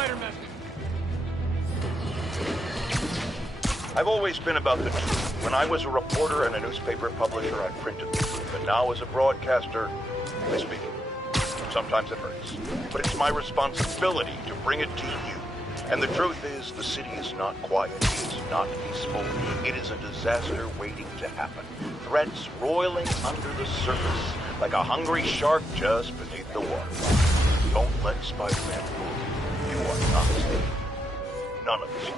Spider-Man. I've always been about the truth. When I was a reporter and a newspaper publisher, I printed the truth. And now as a broadcaster, I speak it. Sometimes it hurts. But it's my responsibility to bring it to you. And the truth is, the city is not quiet. It's not peaceful. It is a disaster waiting to happen. Threats roiling under the surface, like a hungry shark just beneath the water. Don't let Spider-Man fool you. You are not safe. None of us are.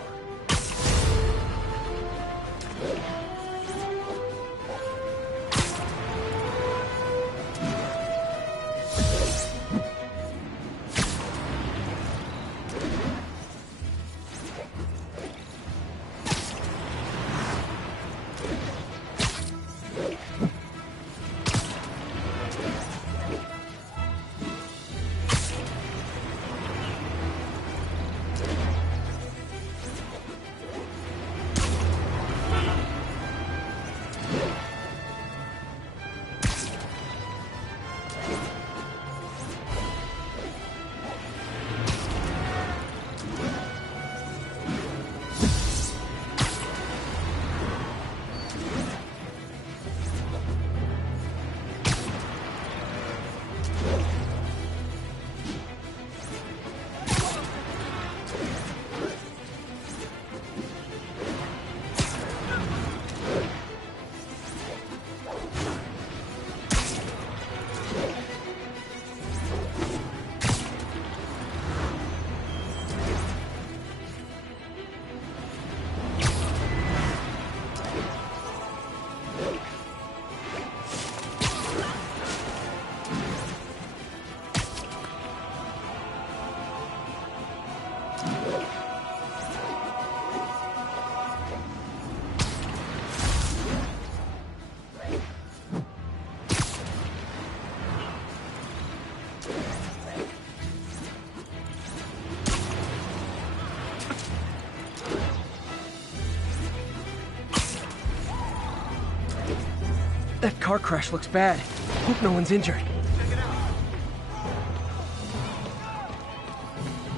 That car crash looks bad. Hope no one's injured.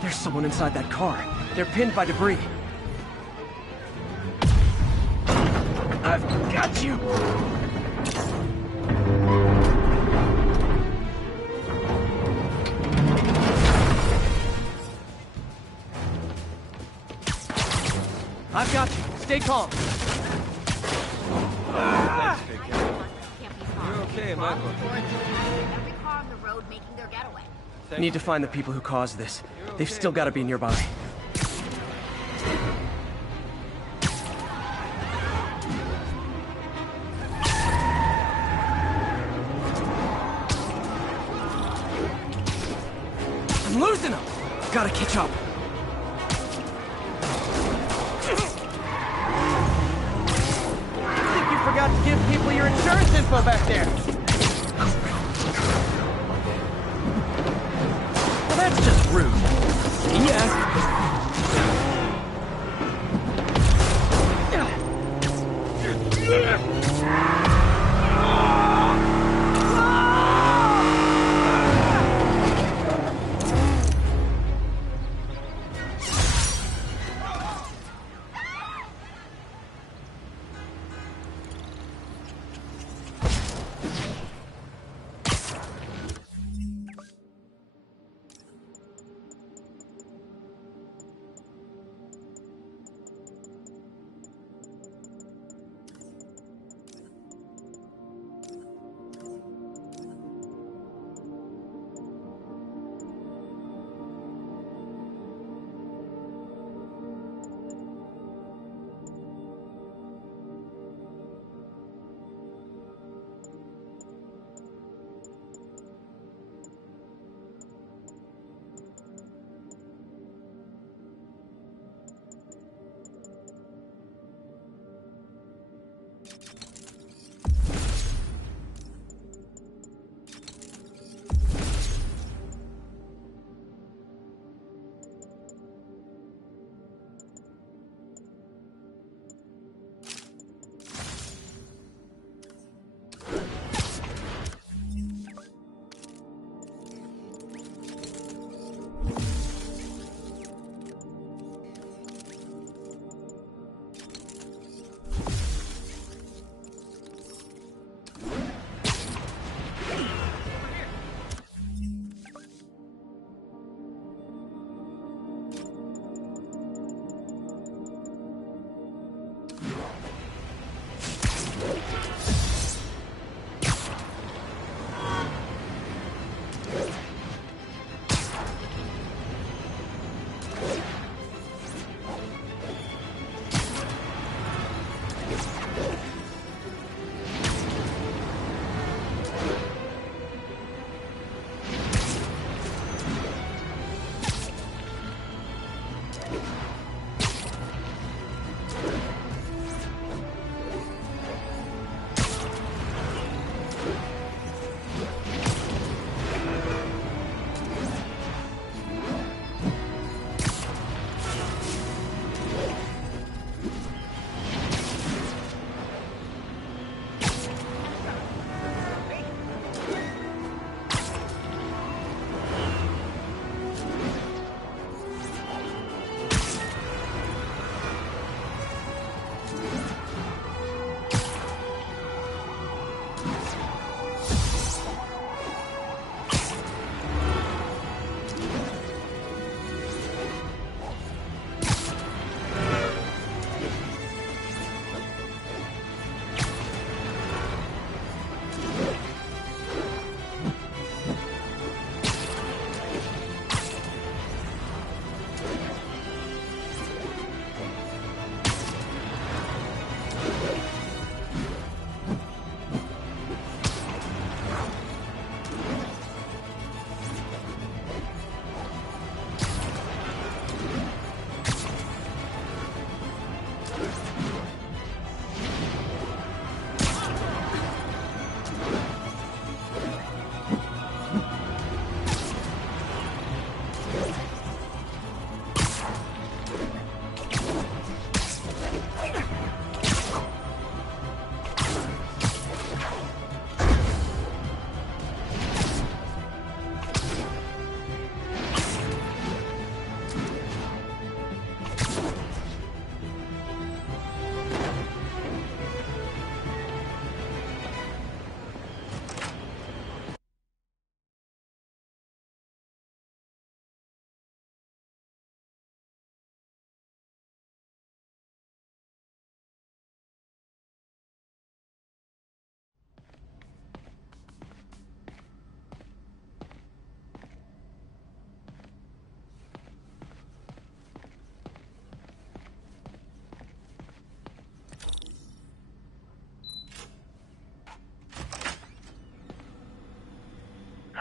There's someone inside that car. They're pinned by debris. I've got you! I've got you. Stay calm. Okay, Michael. Every car on the road making their getaway. Need to find the people who caused this. They've still got to be nearby. I'm losing them! Gotta catch up. You forgot to give people your insurance info back there. Well, that's just rude. Yeah.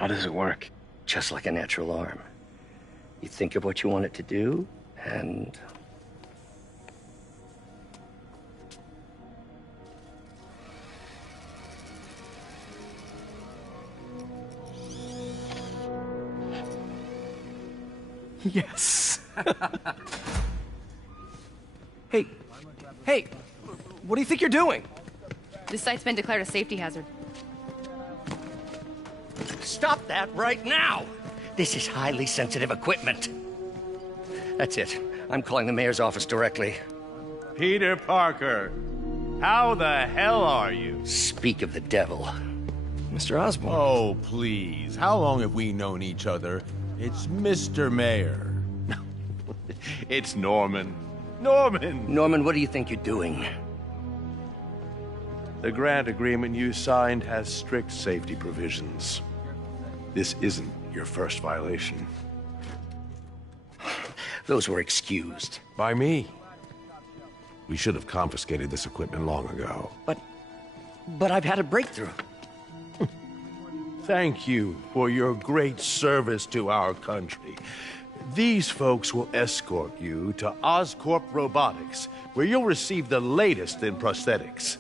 How does it work? Just like a natural arm. You think of what you want it to do, and... Yes. Hey, hey, what do you think you're doing? This site's been declared a safety hazard. Stop that right now! This is highly sensitive equipment. That's it. I'm calling the mayor's office directly. Peter Parker, how the hell are you? Speak of the devil. Mr. Osborn. Oh, please. How long have we known each other? It's Mr. Mayor. It's Norman. Norman! Norman, what do you think you're doing? The grant agreement you signed has strict safety provisions. This isn't your first violation. Those were excused. By me. We should have confiscated this equipment long ago. But I've had a breakthrough. Thank you for your great service to our country. These folks will escort you to Oscorp Robotics, where you'll receive the latest in prosthetics.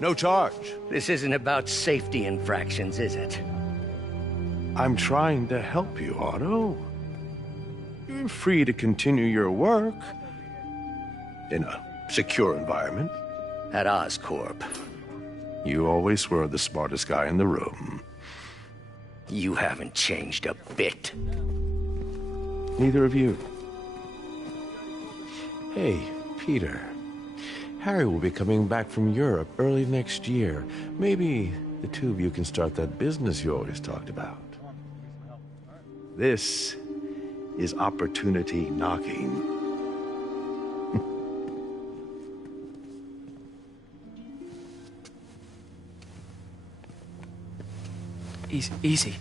No charge. This isn't about safety infractions, is it? I'm trying to help you, Otto. You're free to continue your work in a secure environment. At Oscorp. You always were the smartest guy in the room. You haven't changed a bit. Neither of you. Hey, Peter. Harry will be coming back from Europe early next year. Maybe the two of you can start that business you always talked about. This is opportunity knocking. Easy.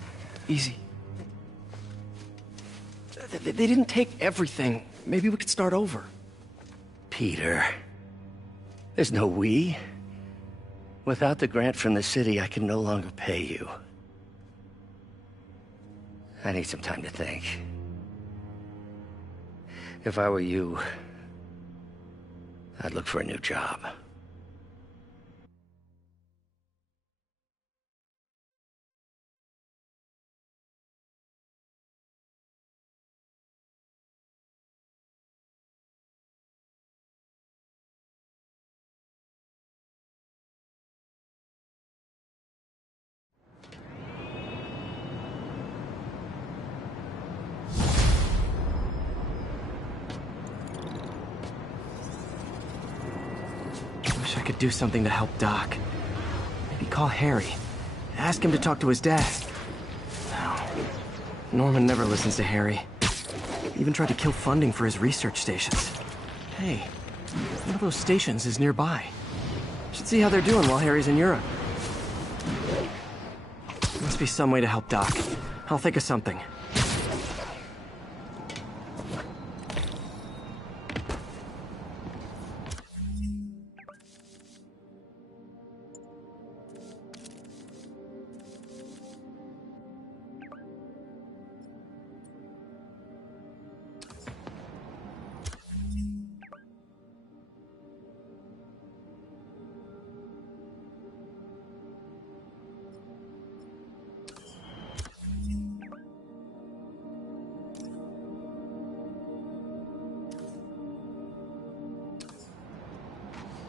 They didn't take everything. Maybe we could start over. Peter. There's no we. Without the grant from the city, I can no longer pay you. I need some time to think. If I were you, I'd look for a new job. Wish I could do something to help Doc. Maybe call Harry. Ask him to talk to his dad. No. Norman never listens to Harry. He even tried to kill funding for his research stations. Hey, one of those stations is nearby. Should see how they're doing while Harry's in Europe. Must be some way to help Doc. I'll think of something.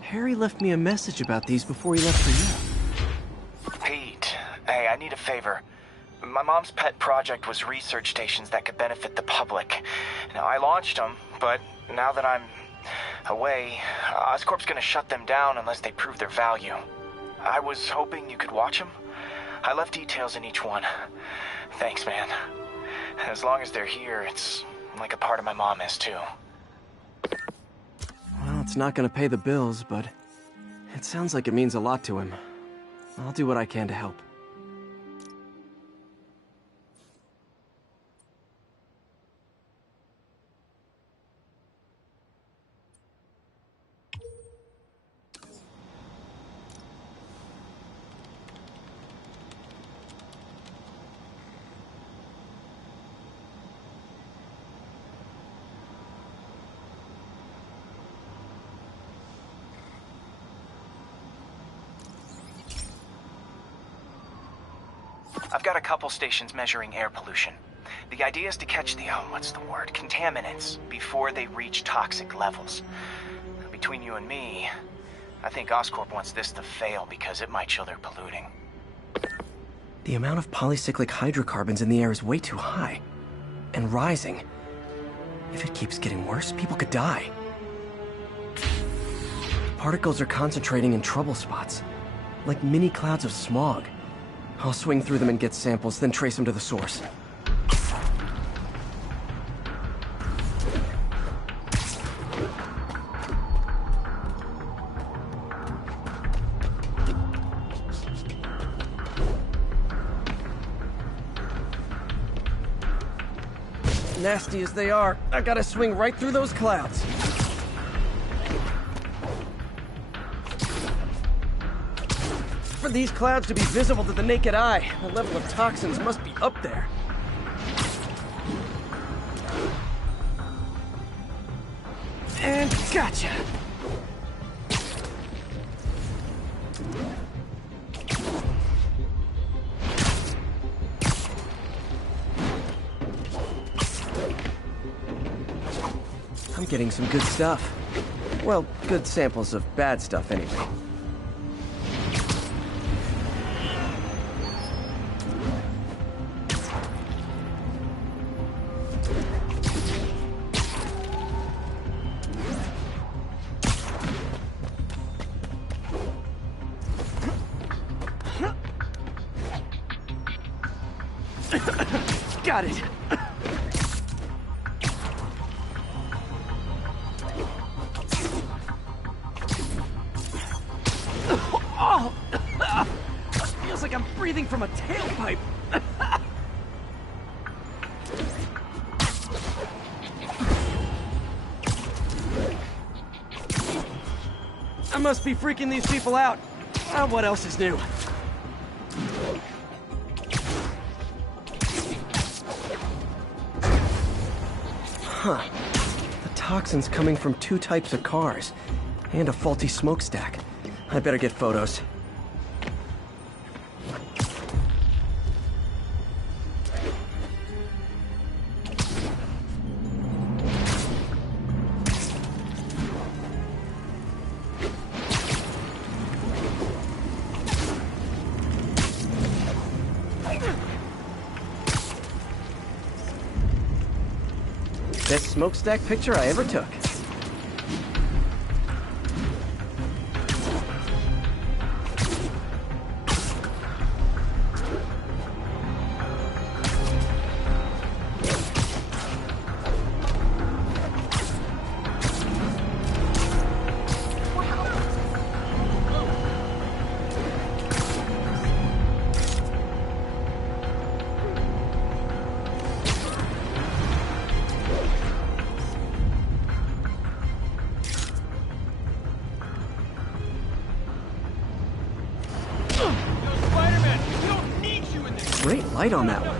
Harry left me a message about these before he left for you. Pete, hey, I need a favor. My mom's pet project was research stations that could benefit the public. Now, I launched them, but now that I'm away, Oscorp's gonna shut them down unless they prove their value. I was hoping you could watch them. I left details in each one. Thanks, man. As long as they're here, it's like a part of my mom is, too. Well, it's not gonna pay the bills, but it sounds like it means a lot to him. I'll do what I can to help. I've got a couple stations measuring air pollution. The idea is to catch the, contaminants before they reach toxic levels. Between you and me, I think Oscorp wants this to fail because it might show they're polluting. The amount of polycyclic hydrocarbons in the air is way too high. And rising. If it keeps getting worse, people could die. Particles are concentrating in trouble spots, like mini clouds of smog. I'll swing through them and get samples, then trace them to the source. Nasty as they are, I gotta swing right through those clouds. For these clouds to be visible to the naked eye, the level of toxins must be up there. And gotcha! I'm getting some good stuff. Well, good samples of bad stuff anyway. Got it. Oh! Feels like I'm breathing from a tailpipe. I must be freaking these people out. What else is new? Huh. The toxin's coming from 2 types of cars, and a faulty smokestack. I better get photos. Best smokestack picture I ever took. Great light on that one.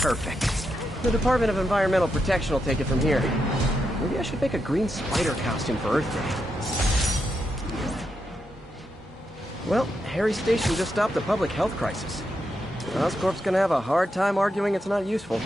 Perfect. The Department of Environmental Protection will take it from here. Maybe I should make a green spider costume for Earth Day. Well, Harry's station just stopped a public health crisis. Oscorp's gonna have a hard time arguing it's not useful.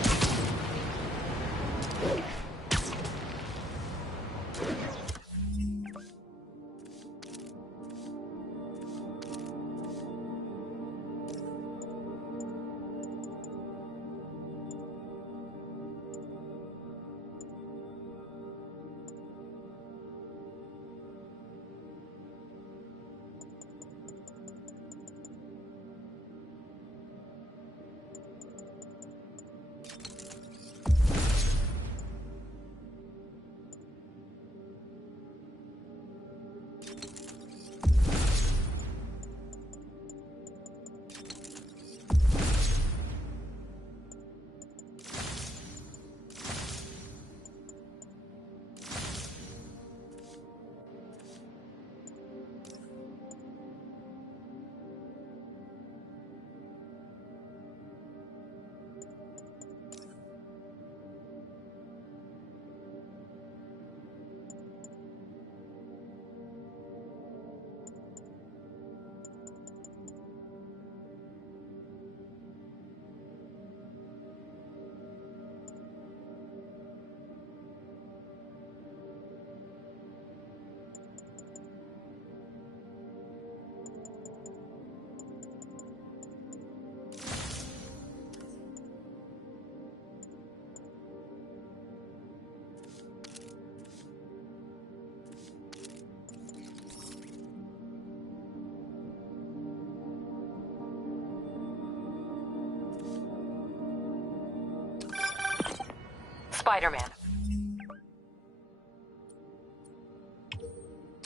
Spider-Man.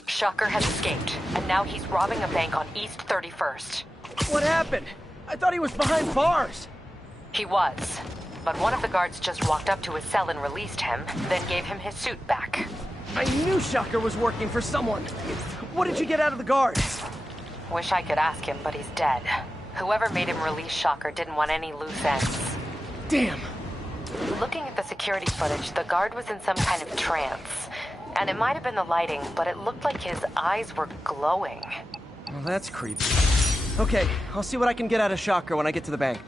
Shocker has escaped, and now he's robbing a bank on East 31st. What happened? I thought he was behind bars. He was, but one of the guards just walked up to his cell and released him, then gave him his suit back. I knew Shocker was working for someone. What did you get out of the guards? Wish I could ask him, but he's dead. Whoever made him release Shocker didn't want any loose ends. Damn. Looking at the security footage, the guard was in some kind of trance. And it might have been the lighting, but it looked like his eyes were glowing. Well, that's creepy. Okay, I'll see what I can get out of Shocker when I get to the bank.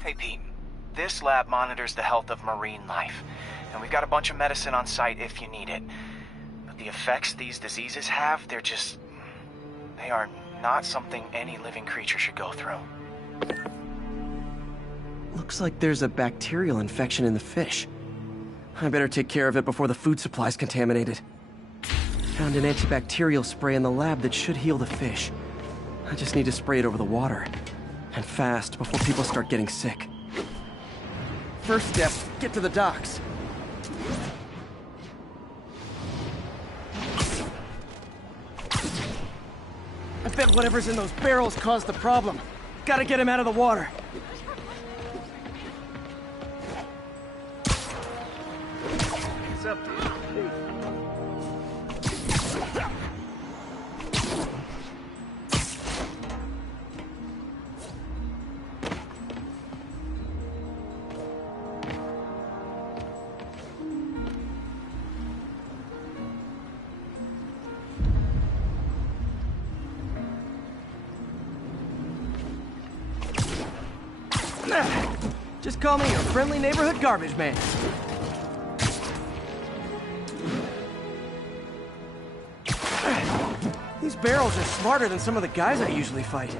Hey, Pete. This lab monitors the health of marine life, and we've got a bunch of medicine on site if you need it. But the effects these diseases have, they are not something any living creature should go through. Looks like there's a bacterial infection in the fish. I better take care of it before the food supply's contaminated. Found an antibacterial spray in the lab that should heal the fish. I just need to spray it over the water. And fast, before people start getting sick. First step, get to the docks. I bet whatever's in those barrels caused the problem. Gotta get him out of the water. It's up to you. Just call me your friendly neighborhood garbage man. These barrels are smarter than some of the guys I usually fight.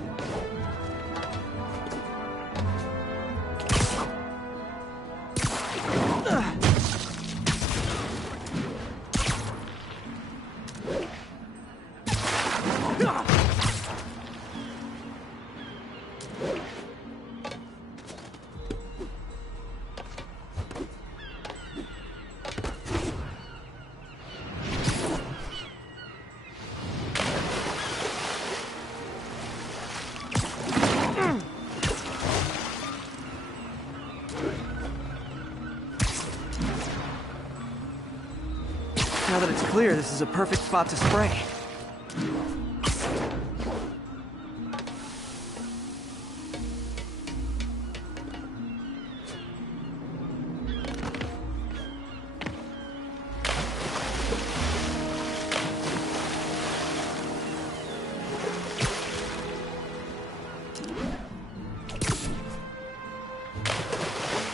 Now that it's clear, this is a perfect spot to spray.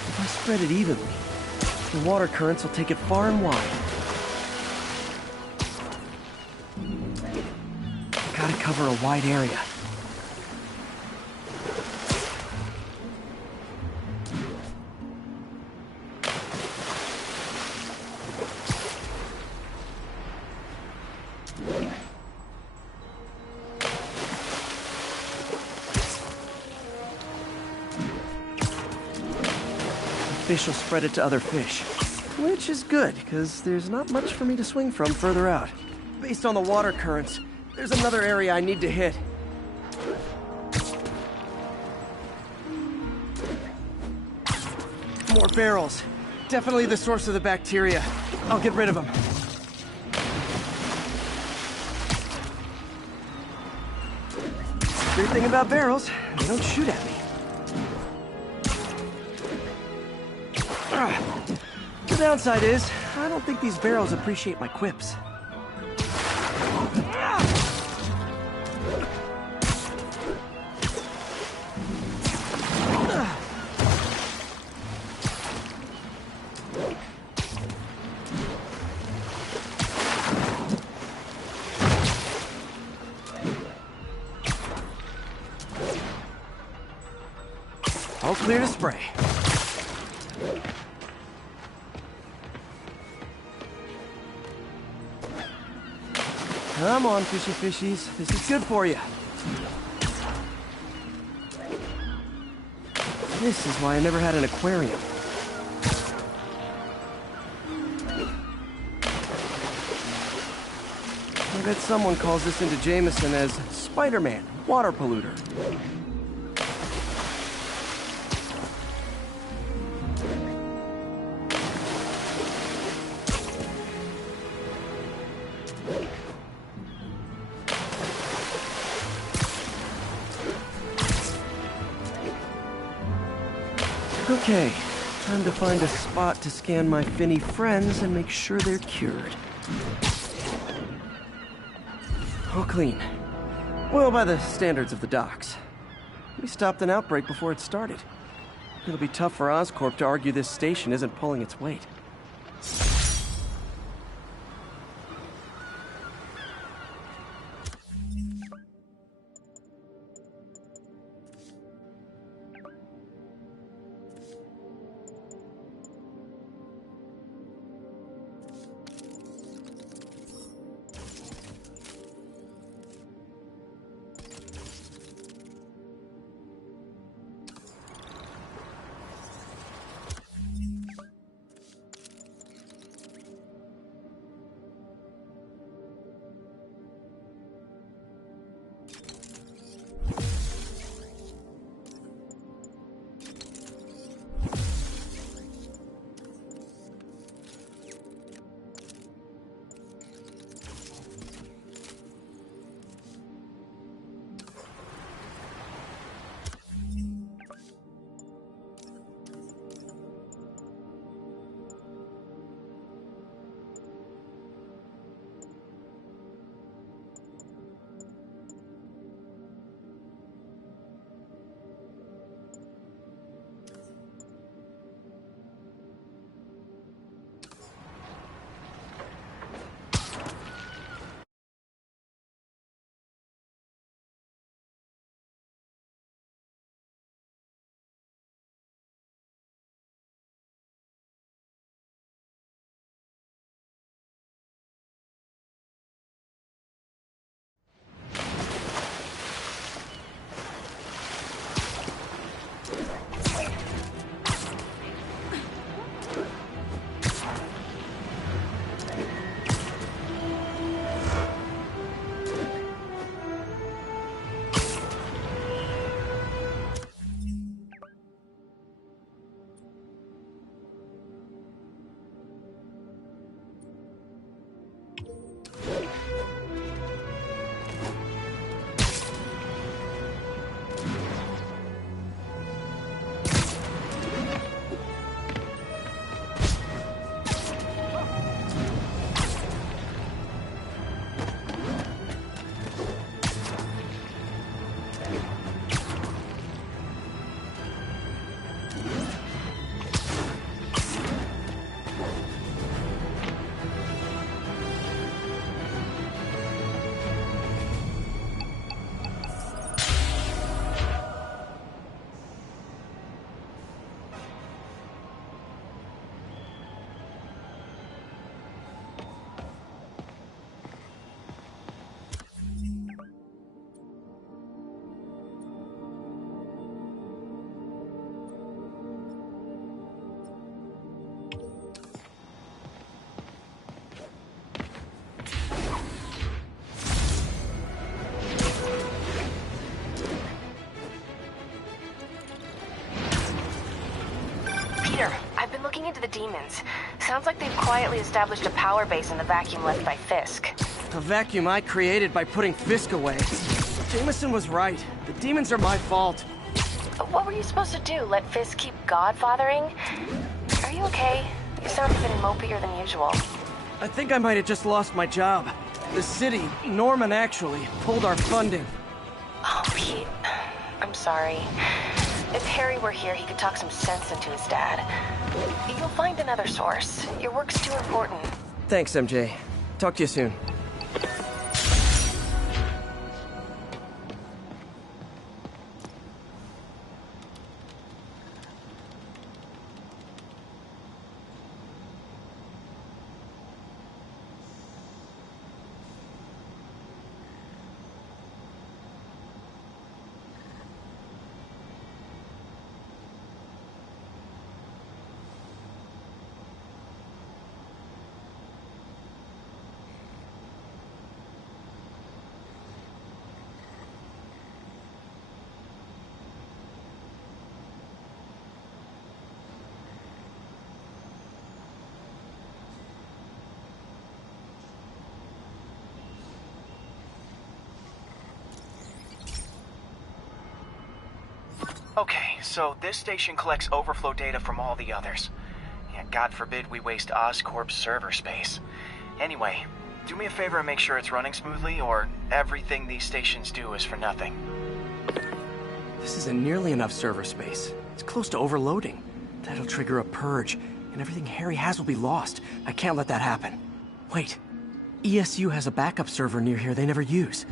If I spread it evenly, the water currents will take it far and wide. Gotta cover a wide area. The fish will spread it to other fish, which is good, because there's not much for me to swing from further out. Based on the water currents, there's another area I need to hit. More barrels. Definitely the source of the bacteria. I'll get rid of them. Great thing about barrels, they don't shoot at me. The downside is, I don't think these barrels appreciate my quips. All clear to spray. Come on, fishy fishies. This is good for you. This is why I never had an aquarium. I bet someone calls this into Jameson as Spider-Man, water polluter. Okay, time to find a spot to scan my finny friends and make sure they're cured. All clean. Well, by the standards of the docks. We stopped an outbreak before it started. It'll be tough for Oscorp to argue this station isn't pulling its weight. Looking into the demons. Sounds like they've quietly established a power base in the vacuum left by Fisk. A vacuum I created by putting Fisk away. Jameson was right. The demons are my fault. What were you supposed to do? Let Fisk keep godfathering? Are you okay? You sound a bit mopier than usual. I think I might have just lost my job. The city, Norman actually, pulled our funding. Oh, Pete. I'm sorry. If Harry were here, he could talk some sense into his dad. You'll find another source. Your work's too important. Thanks, MJ. Talk to you soon. Okay, so this station collects overflow data from all the others. Yeah, God forbid we waste Oscorp's server space. Anyway, do me a favor and make sure it's running smoothly, or everything these stations do is for nothing. This isn't nearly enough server space. It's close to overloading. That'll trigger a purge, and everything Harry has will be lost. I can't let that happen. Wait. ESU has a backup server near here they never use.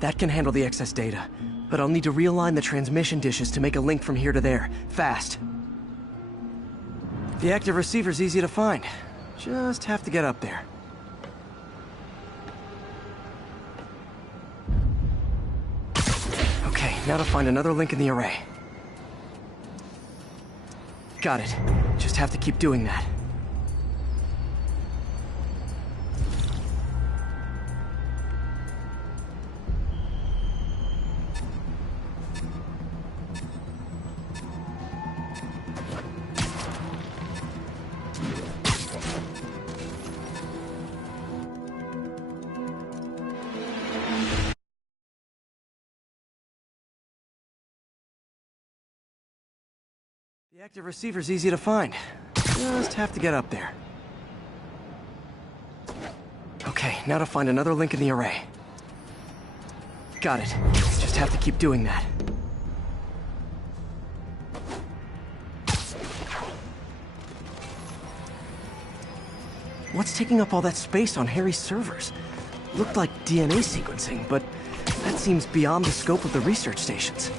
That can handle the excess data, but I'll need to realign the transmission dishes to make a link from here to there, fast. The active receiver's easy to find. Just have to get up there. Okay, now to find another link in the array. Got it. Just have to keep doing that. The active receiver's easy to find. Just have to get up there. Okay, now to find another link in the array. Got it. Just have to keep doing that. What's taking up all that space on Harry's servers? Looked like DNA sequencing, but that seems beyond the scope of the research stations.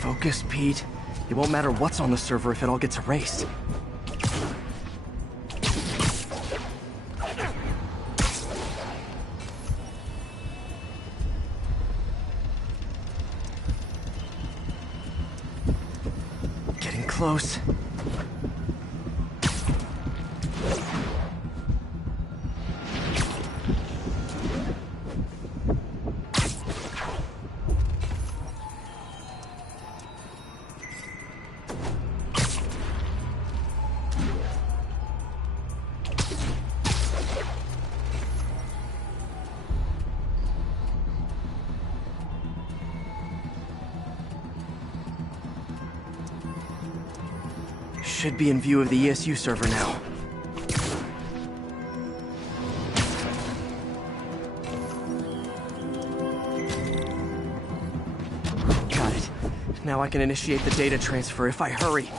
Focus, Pete. It won't matter what's on the server if it all gets erased. Getting close. Should be in view of the ESU server now. Got it. Now I can initiate the data transfer if I hurry.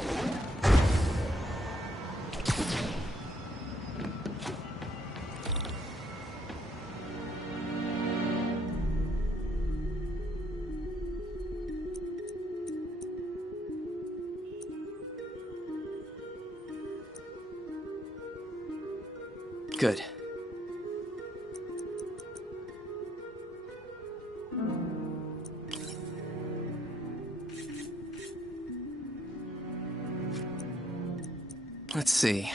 Good. Let's see.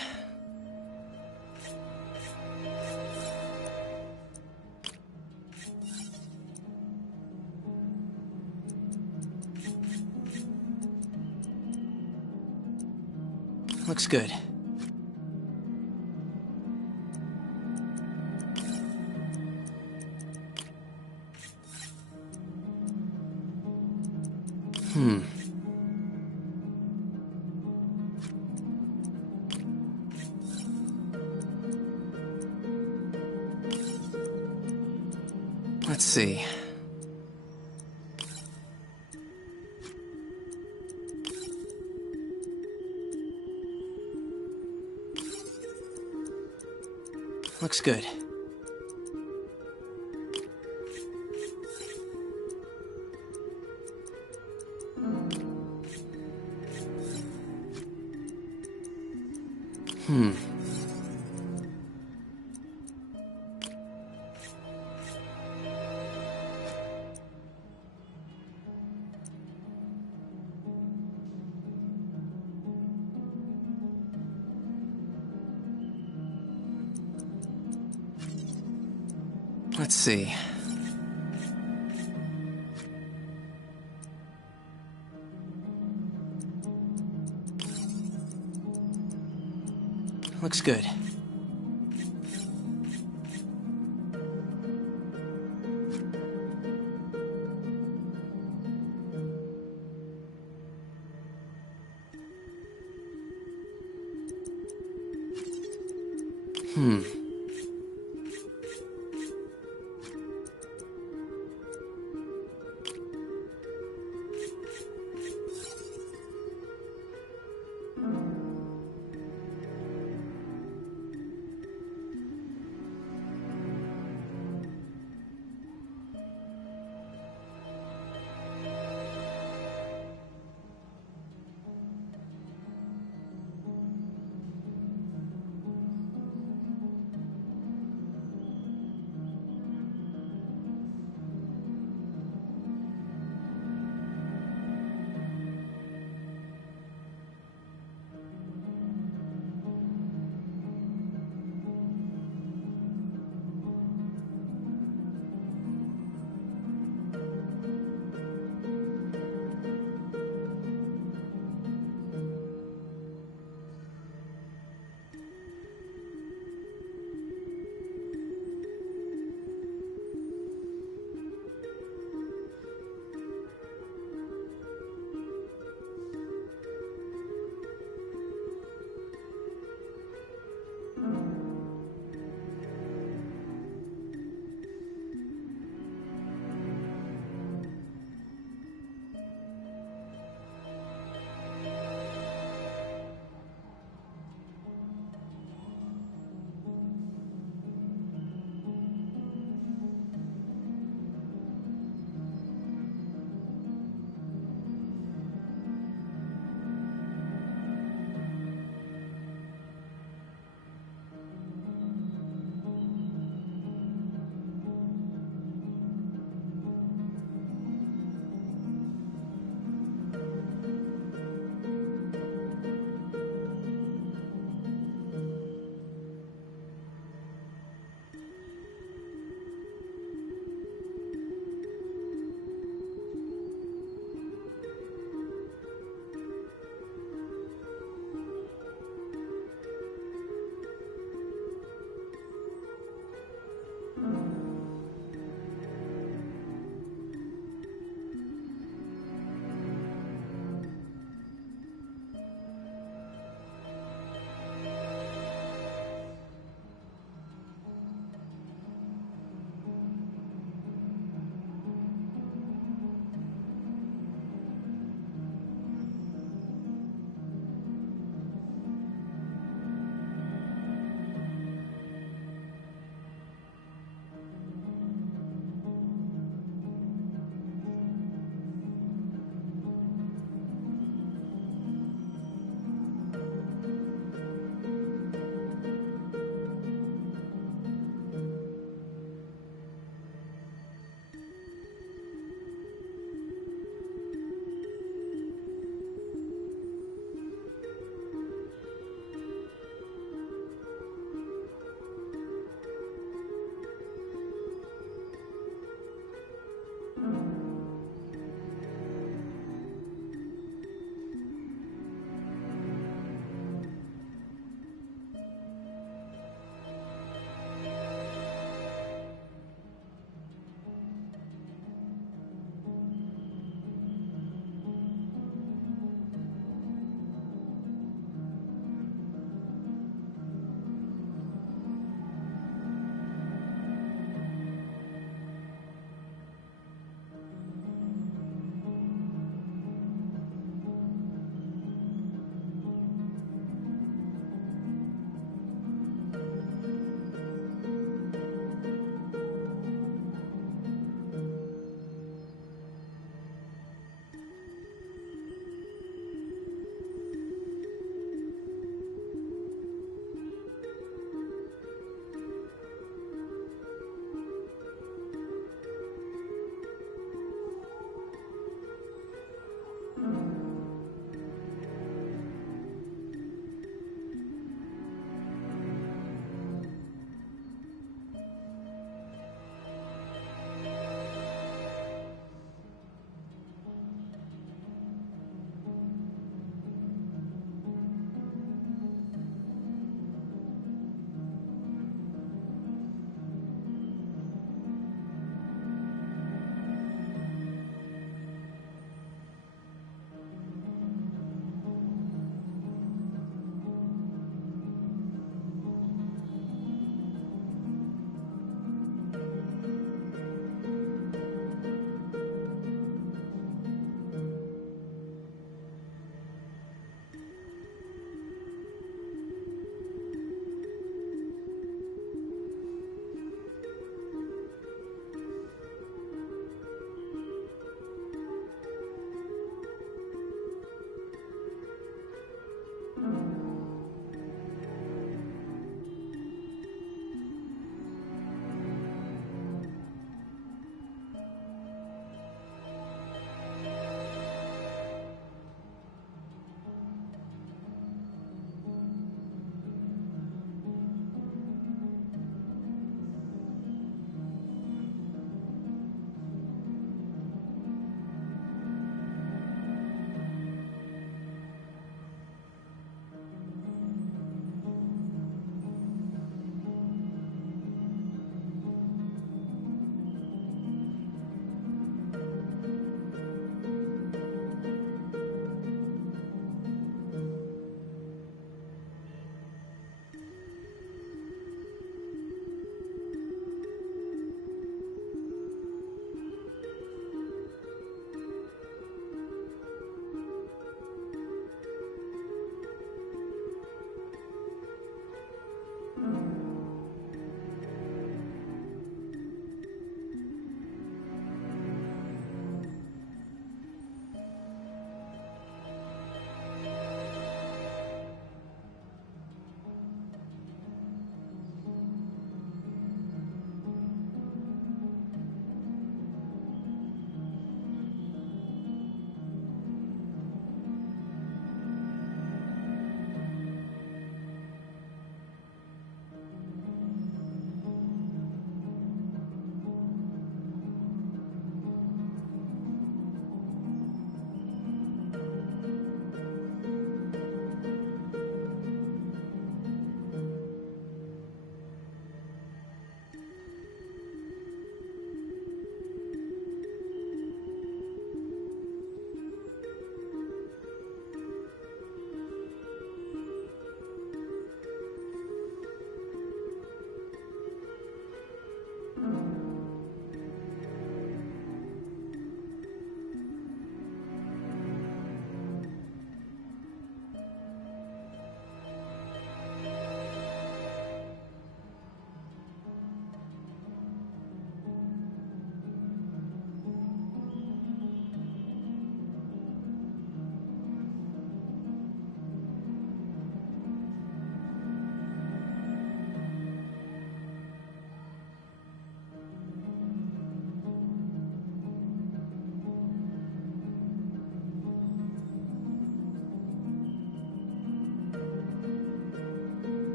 Looks good. Let's see. Looks good. Let's see. Looks good.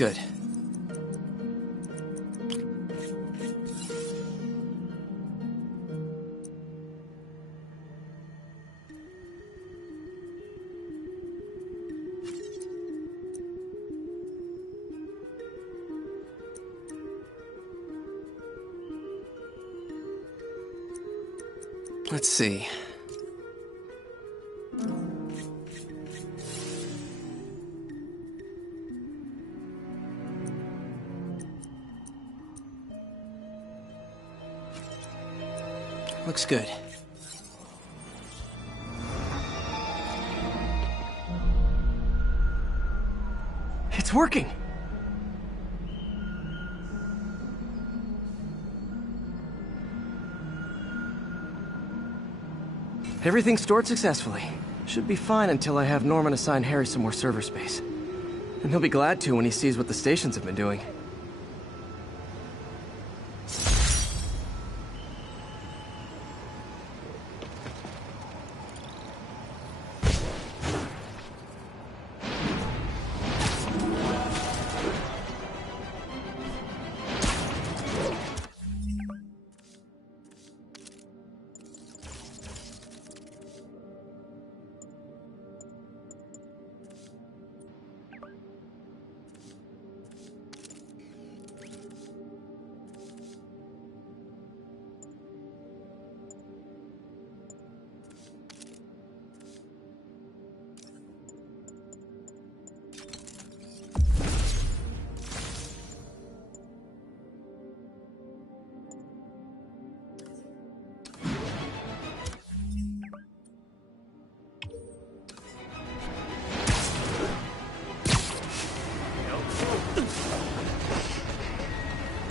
good. Let's see. Looks good. It's working! Everything's stored successfully. Should be fine until I have Norman assign Harry some more server space. And he'll be glad to when he sees what the stations have been doing.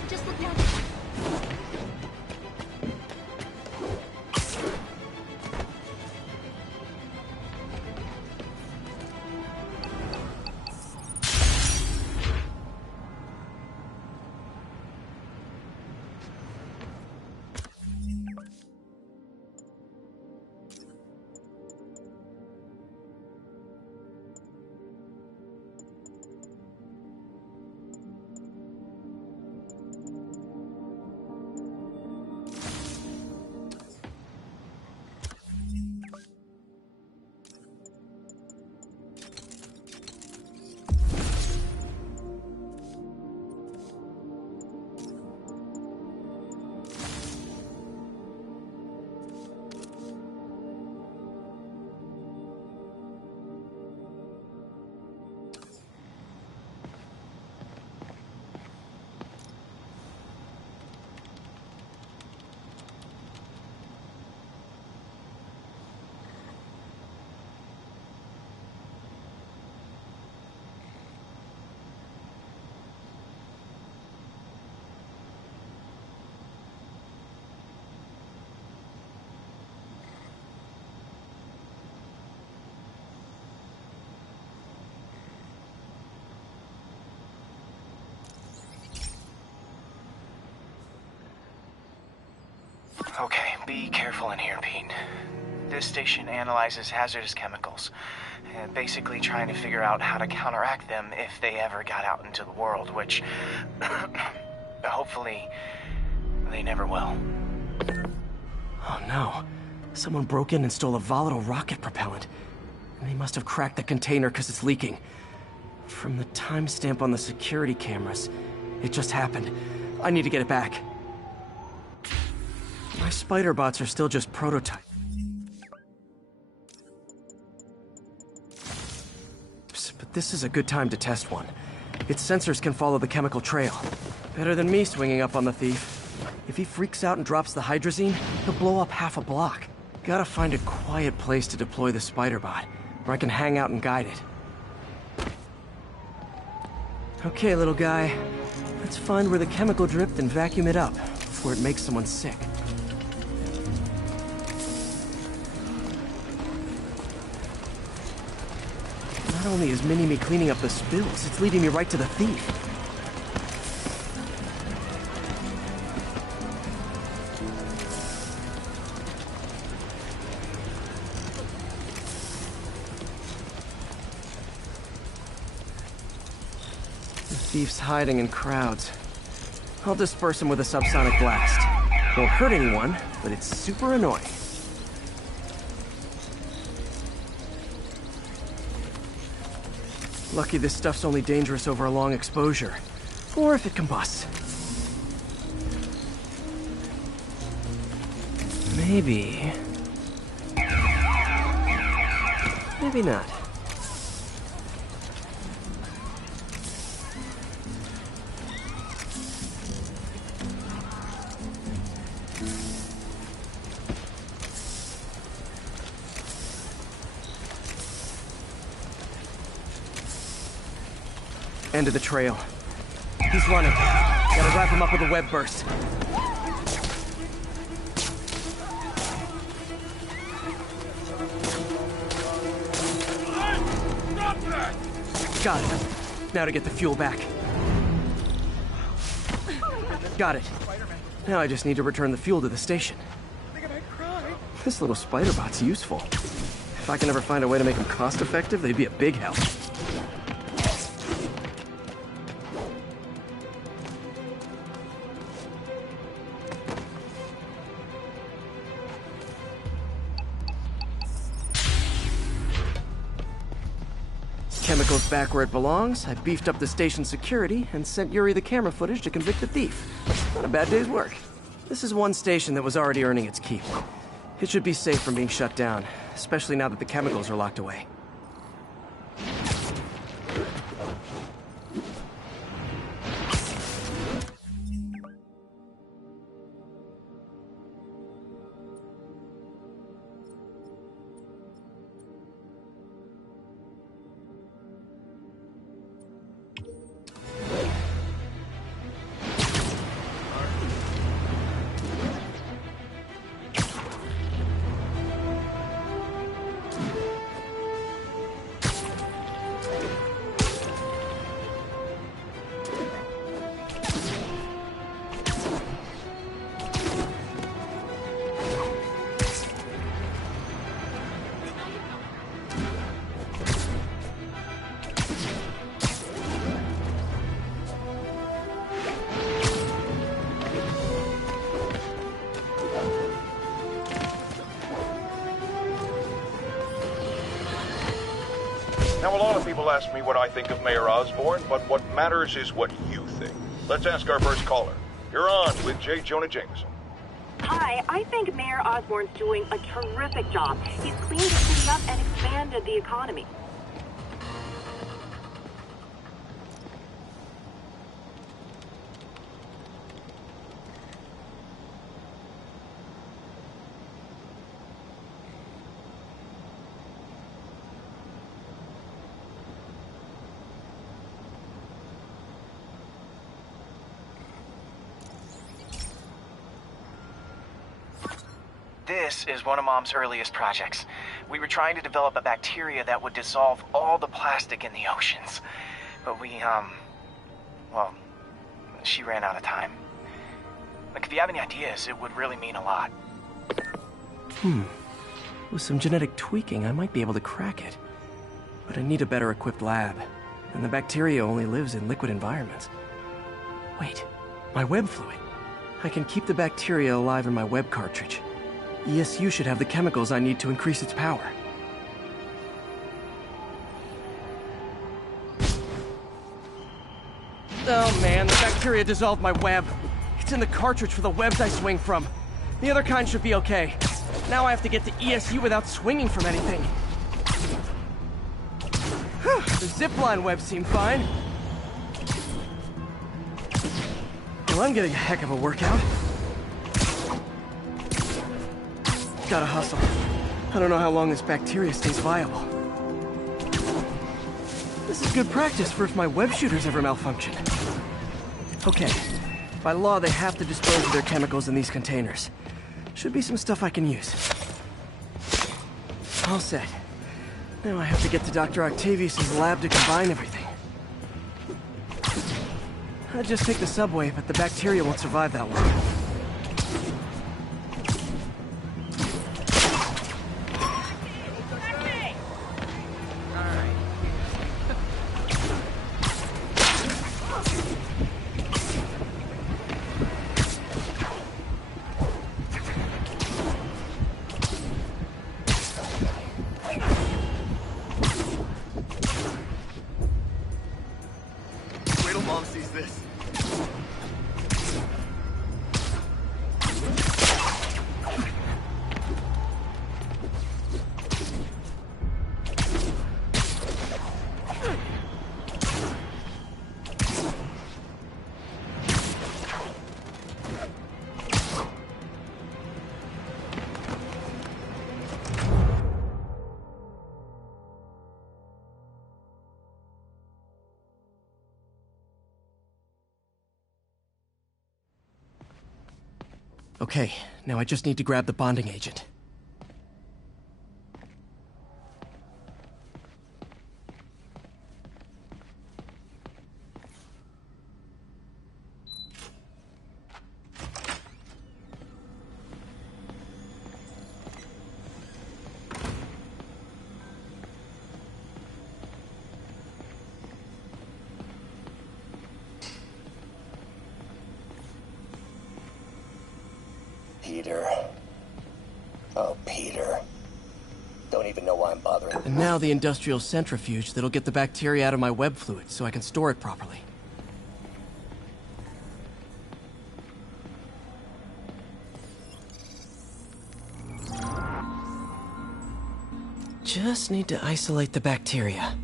Just look down. Okay, be careful in here, Pete. This station analyzes hazardous chemicals, basically trying to figure out how to counteract them if they ever got out into the world, which hopefully they never will. Oh no. Someone broke in and stole a volatile rocket propellant. And they must have cracked the container because it's leaking. From the timestamp on the security cameras, it just happened. I need to get it back. My spider bots are still just prototypes. But this is a good time to test one. Its sensors can follow the chemical trail. Better than me swinging up on the thief. If he freaks out and drops the hydrazine, he'll blow up half a block. Gotta find a quiet place to deploy the spider bot, where I can hang out and guide it. Okay, little guy. Let's find where the chemical dripped and vacuum it up before it makes someone sick. Not only is Mini-Me cleaning up the spills, it's leading me right to the thief. Thief's hiding in crowds. I'll disperse him with a subsonic blast. Won't hurt anyone, but it's super annoying. Lucky this stuff's only dangerous over a long exposure. Or if it combusts. Maybe... maybe not. End of the trail. He's running. Gotta wrap him up with a web burst. Got it. Now to get the fuel back. Got it. Now I just need to return the fuel to the station. This little spider bot's useful. If I can ever find a way to make them cost-effective, they'd be a big help. Chemicals back where it belongs. I beefed up the station security and sent Yuri the camera footage to convict the thief. Not a bad day's work. This is one station that was already earning its keep. It should be safe from being shut down, especially now that the chemicals are locked away. Now, a lot of people ask me what I think of Mayor Osborn, but what matters is what you think. Let's ask our first caller. You're on with J. Jonah Jameson. Hi, I think Mayor Osborn's doing a terrific job. He's cleaned the city up and expanded the economy. This is one of Mom's earliest projects. We were trying to develop a bacteria that would dissolve all the plastic in the oceans. But well, she ran out of time. Like, if you have any ideas, it would really mean a lot. With some genetic tweaking, I might be able to crack it. But I need a better equipped lab. And the bacteria only lives in liquid environments. Wait, my web fluid. I can keep the bacteria alive in my web cartridge. ESU should have the chemicals I need to increase its power. Oh man, the bacteria dissolved my web. It's in the cartridge for the webs I swing from. The other kind should be okay. Now I have to get to ESU without swinging from anything. The zipline webs seem fine. Well, I'm getting a heck of a workout. Gotta hustle. I don't know how long this bacteria stays viable. This is good practice for if my web shooters ever malfunction. Okay. By law, they have to dispose of their chemicals in these containers. Should be some stuff I can use. All set. Now I have to get to Dr. Octavius' lab to combine everything. I'd just take the subway, but the bacteria won't survive that long. Okay, now I just need to grab the bonding agent. Peter. Oh, Peter. Don't even know why I'm bothering. And now the industrial centrifuge that'll get the bacteria out of my web fluid so I can store it properly. Just need to isolate the bacteria.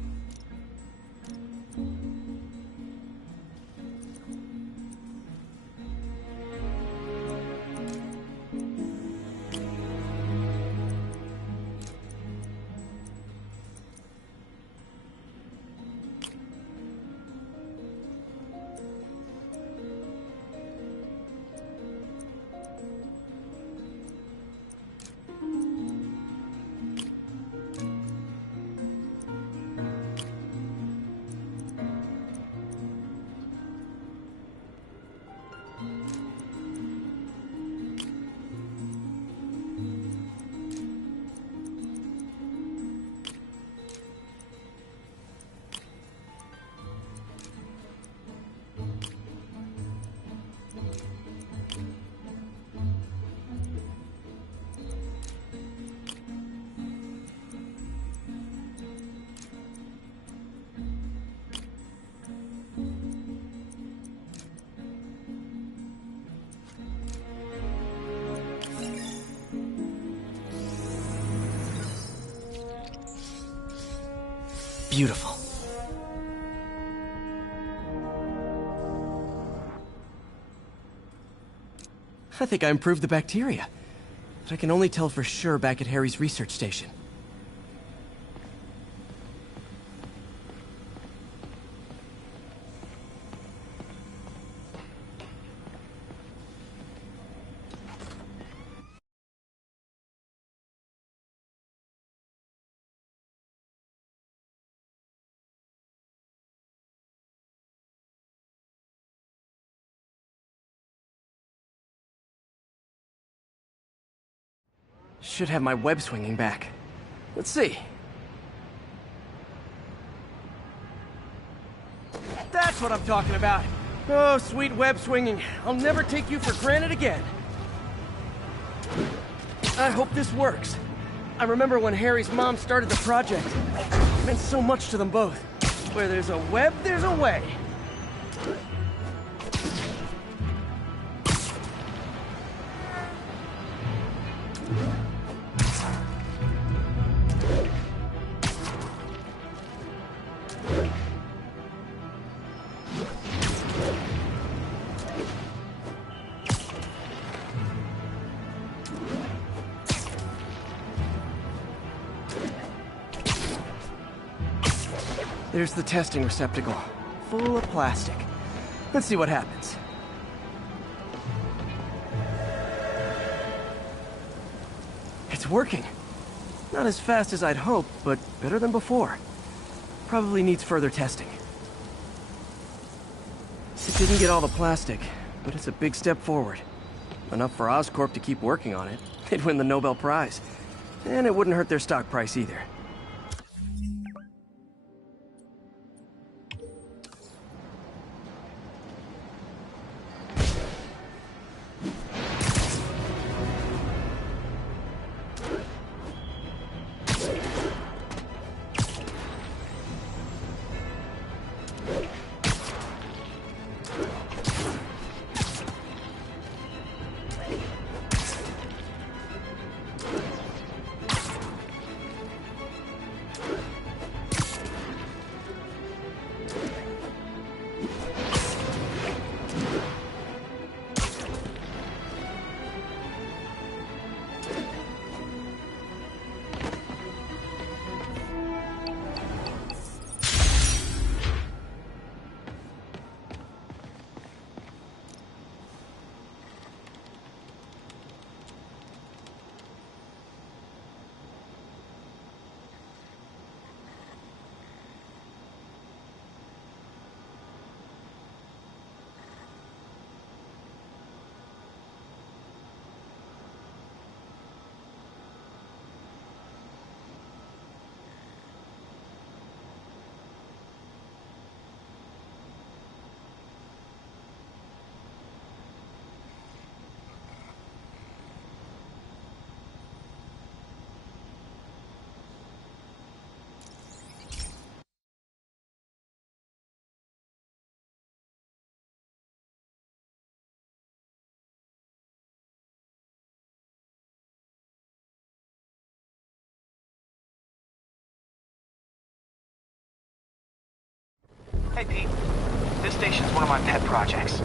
Beautiful. I think I improved the bacteria, but I can only tell for sure back at Harry's research station. Should have my web swinging back. Let's see. That's what I'm talking about. Oh, sweet web swinging. I'll never take you for granted again. I hope this works. I remember when Harry's mom started the project. It meant so much to them both. Where there's a web, there's a way. There's the testing receptacle, full of plastic. Let's see what happens. It's working. Not as fast as I'd hoped, but better than before. Probably needs further testing. It didn't get all the plastic, but it's a big step forward. Enough for Oscorp to keep working on it. They'd win the Nobel Prize. And it wouldn't hurt their stock price either. Hey, Pete. This station's one of my pet projects.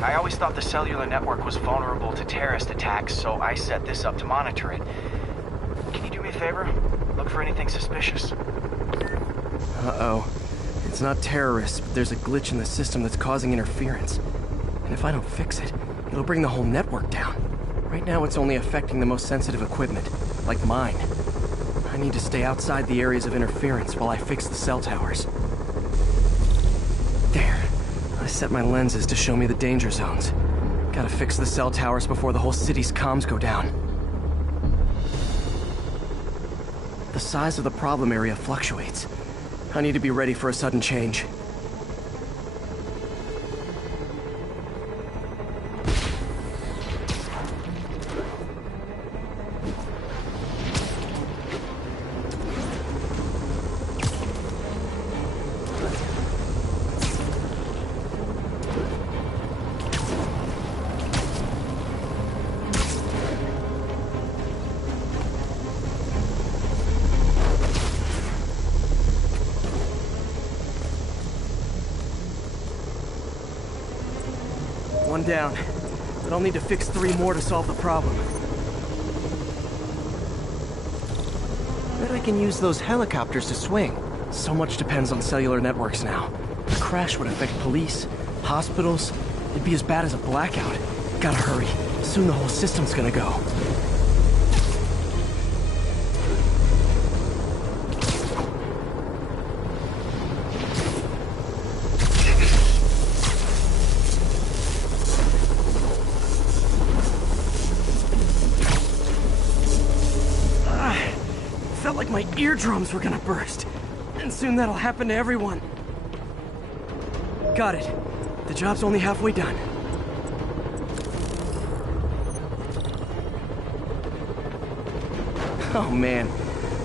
I always thought the cellular network was vulnerable to terrorist attacks, so I set this up to monitor it. Can you do me a favor? Look for anything suspicious. Uh-oh. It's not terrorists, but there's a glitch in the system that's causing interference. And if I don't fix it, it'll bring the whole network down. Right now it's only affecting the most sensitive equipment, like mine. I need to stay outside the areas of interference while I fix the cell towers. There. I set my lenses to show me the danger zones. Gotta fix the cell towers before the whole city's comms go down. The size of the problem area fluctuates. I need to be ready for a sudden change. One down, but I'll need to fix 3 more to solve the problem. Bet I can use those helicopters to swing. So much depends on cellular networks now. A crash would affect police, hospitals. It'd be as bad as a blackout. Gotta hurry. Soon the whole system's gonna go. Felt like my eardrums were gonna burst. And soon that'll happen to everyone. Got it. The job's only halfway done. Oh man,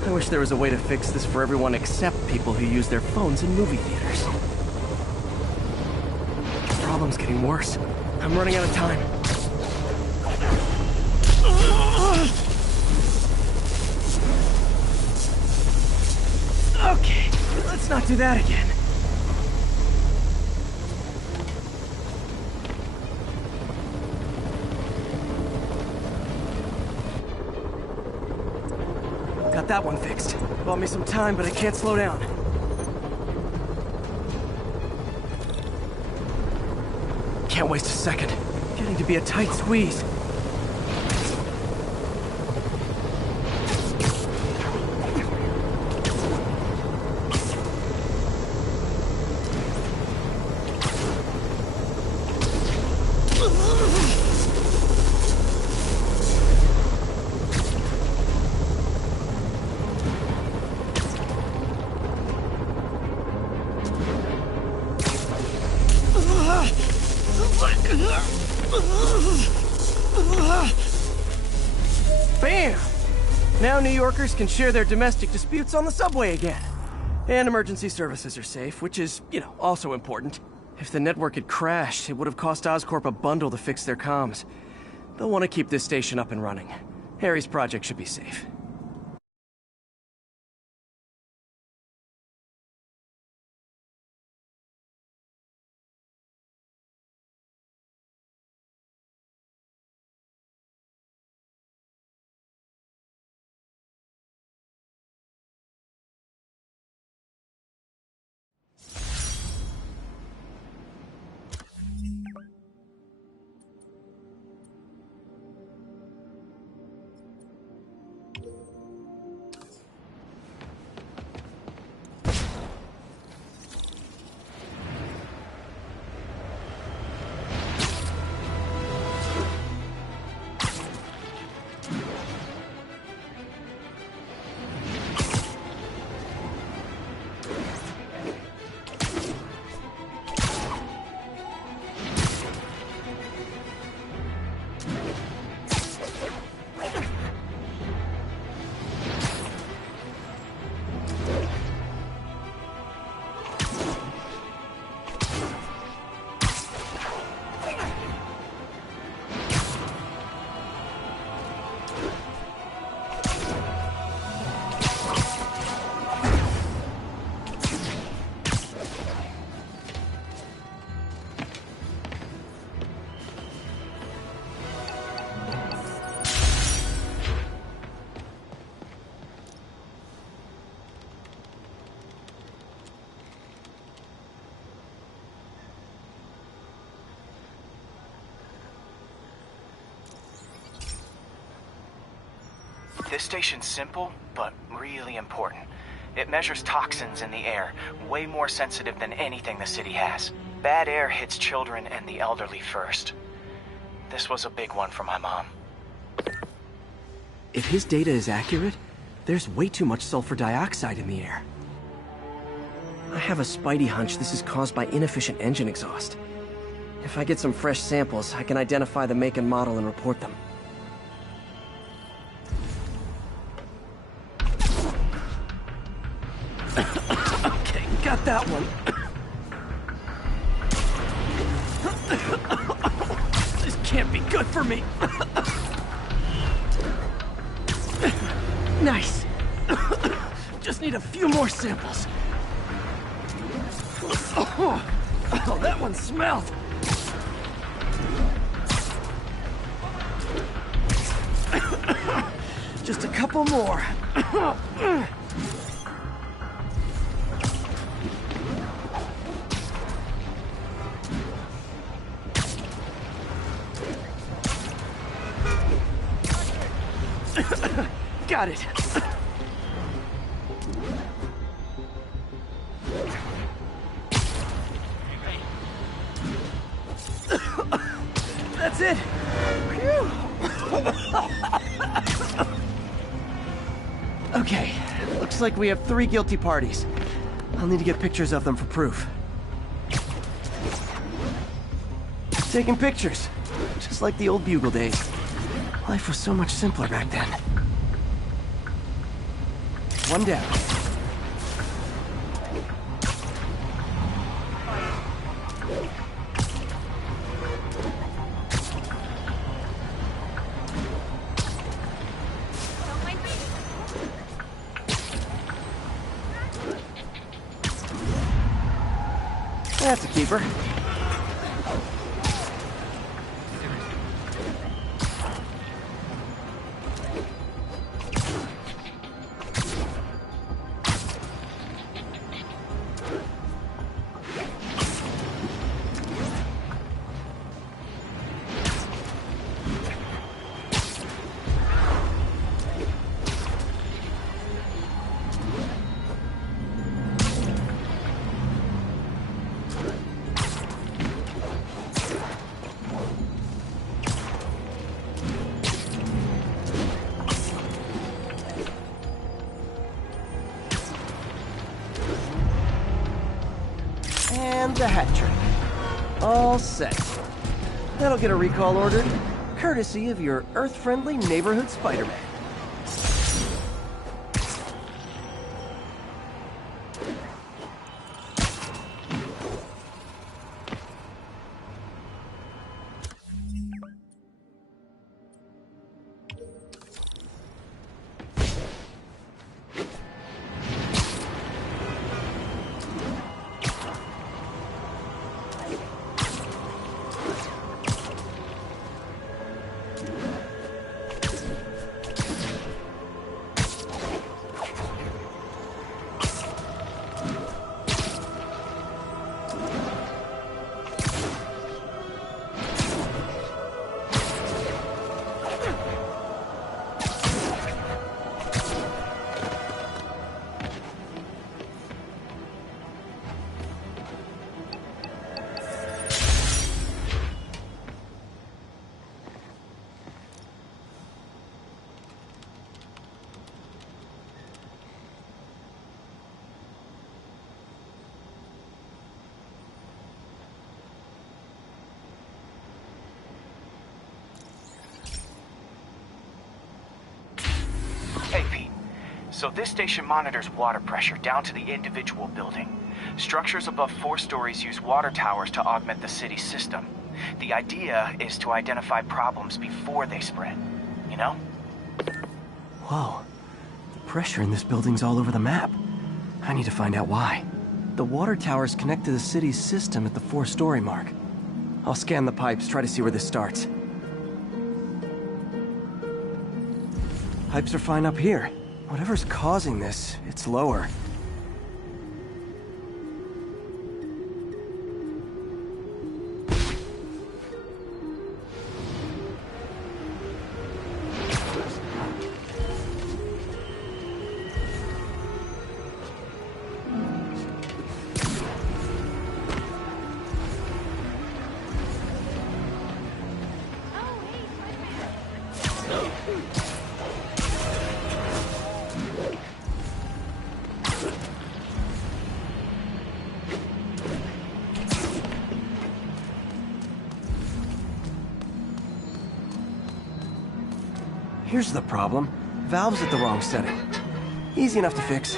I wish there was a way to fix this for everyone except people who use their phones in movie theaters. The problem's getting worse. I'm running out of time. Okay, let's not do that again. Got that one fixed. Bought me some time, but I can't slow down. Can't waste a second. Getting to be a tight squeeze. Bam! Now New Yorkers can share their domestic disputes on the subway again. And emergency services are safe, which is, also important. If the network had crashed, it would have cost Oscorp a bundle to fix their comms. They'll want to keep this station up and running. Harry's project should be safe. This station's simple, but really important. It measures toxins in the air, way more sensitive than anything the city has. Bad air hits children and the elderly first. This was a big one for my mom. If his data is accurate, there's way too much sulfur dioxide in the air. I have a spidey hunch this is caused by inefficient engine exhaust. If I get some fresh samples, I can identify the make and model and report them. Okay, got that one. This can't be good for me. Nice. Just need a few more samples. Oh, that one smelled. Just a couple more. Got it. That's it. Phew. Okay, looks like we have 3 guilty parties. I'll need to get pictures of them for proof. Taking pictures, just like the old Bugle days. Life was so much simpler back then. One down. That's a keeper. And the hat trick. All set. That'll get a recall ordered, courtesy of your Earth-friendly neighborhood Spider-Man. Hey, Pete. So this station monitors water pressure down to the individual building. Structures above 4 stories use water towers to augment the city's system. The idea is to identify problems before they spread, you know? Whoa. The pressure in this building's all over the map. I need to find out why. The water towers connect to the city's system at the 4-story mark. I'll scan the pipes, try to see where this starts. Pipes are fine up here. Whatever's causing this, it's lower. Here's the problem. Valve's at the wrong setting. Easy enough to fix.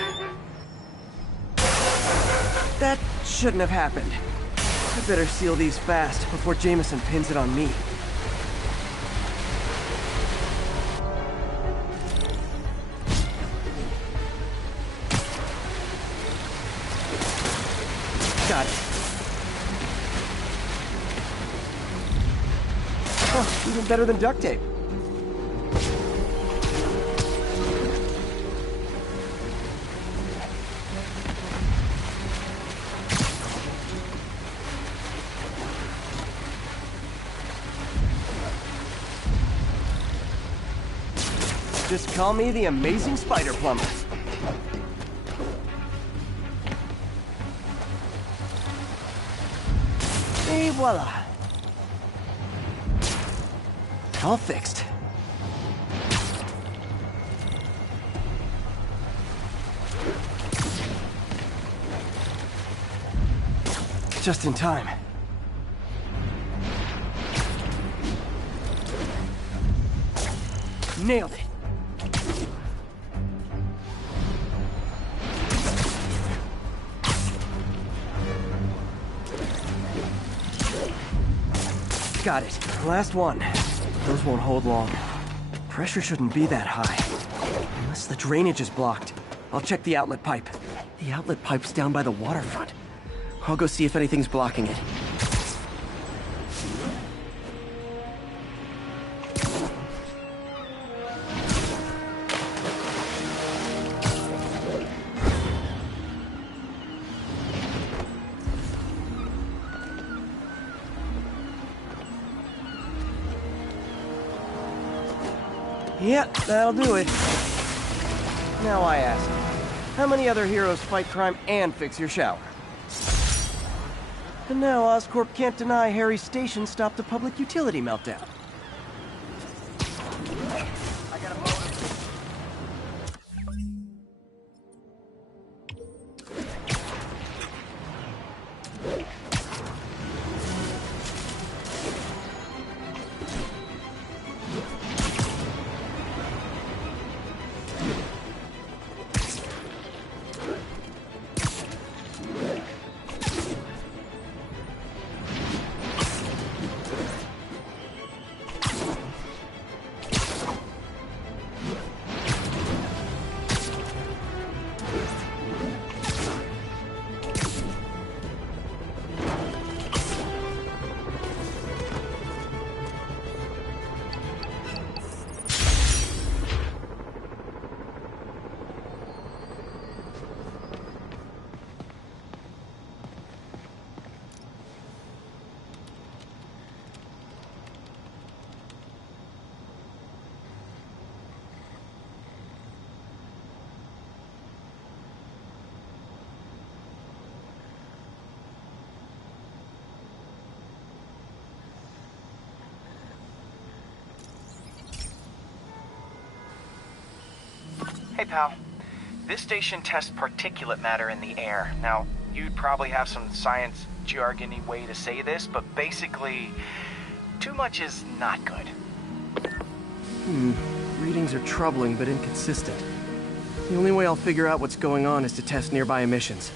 That shouldn't have happened. I better seal these fast before Jameson pins it on me. Got it. Oh, even better than duct tape. Just call me the amazing spider plumber. Et voila. All fixed. Just in time. Nailed it. Got it. Last one. Those won't hold long. Pressure shouldn't be that high. Unless the drainage is blocked. I'll check the outlet pipe. The outlet pipe's down by the waterfront. I'll go see if anything's blocking it. Yep, that'll do it. Now I ask, how many other heroes fight crime and fix your shower? And now Oscorp can't deny Harry's station stopped a public utility meltdown. Hey, pal. This station tests particulate matter in the air. Now, you'd probably have some science jargony way to say this, but basically, too much is not good. Readings are troubling but inconsistent. The only way I'll figure out what's going on is to test nearby emissions.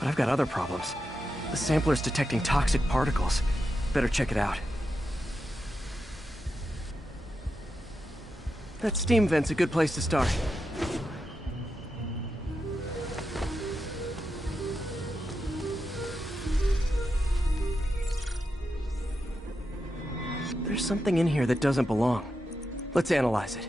But I've got other problems. The sampler's detecting toxic particles. Better check it out. That steam vent's a good place to start. There's something in here that doesn't belong. Let's analyze it.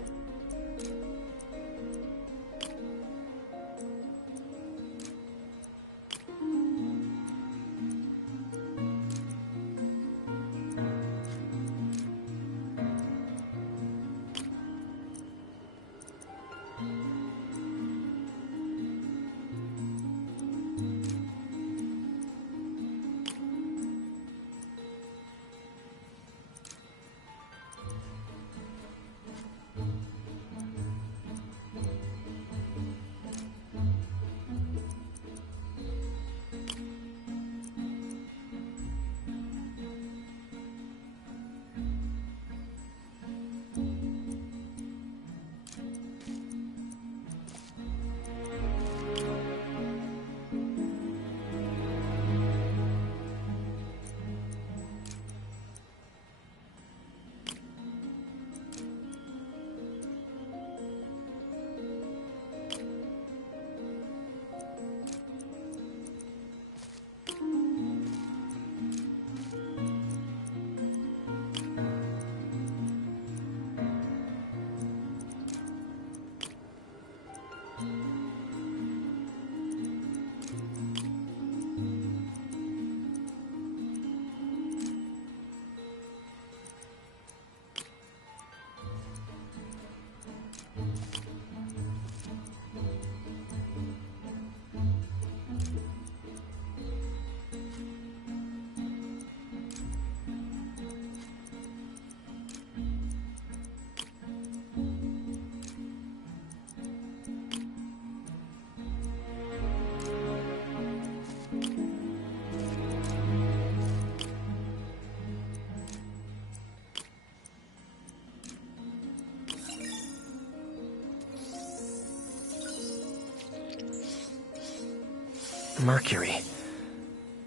Mercury.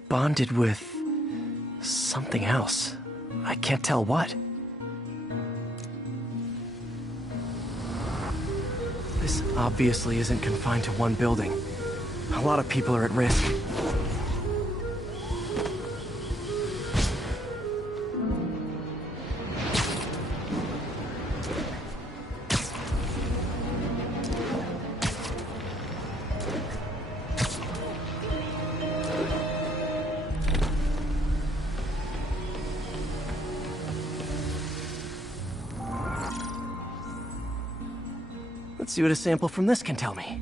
Bonded with... something else. I can't tell what. This obviously isn't confined to one building. A lot of people are at risk. Let's see what a sample from this can tell me.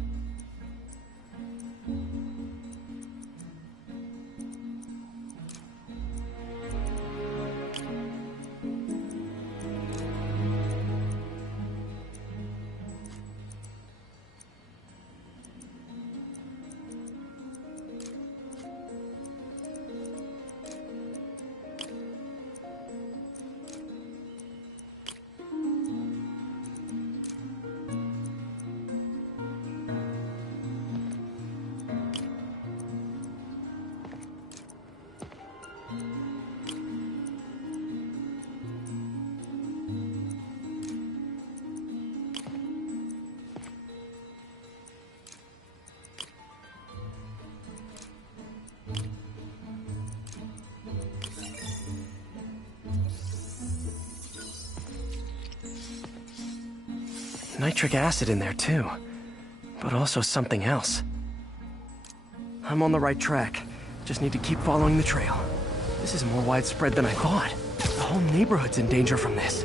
Nitric acid in there too, but also something else. I'm on the right track. Just need to keep following the trail. This is more widespread than I thought. The whole neighborhood's in danger from this.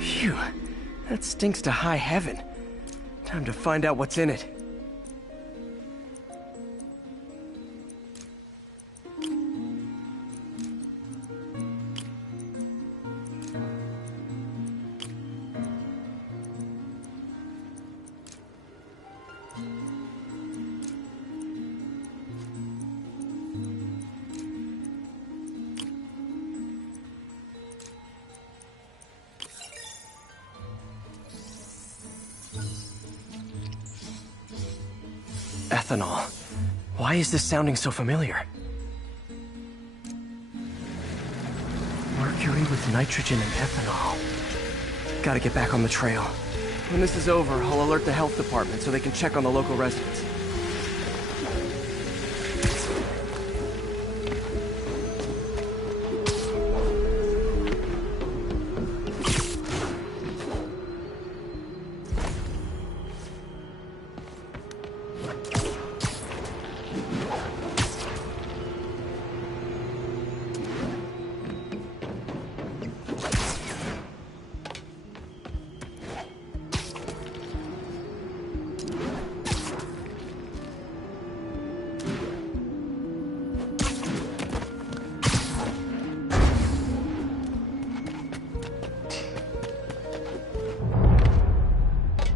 Phew, that stinks to high heaven. Time to find out what's in it. Ethanol. Why is this sounding so familiar? Mercury with nitrogen and ethanol. Gotta get back on the trail. When this is over, I'll alert the health department so they can check on the local residents.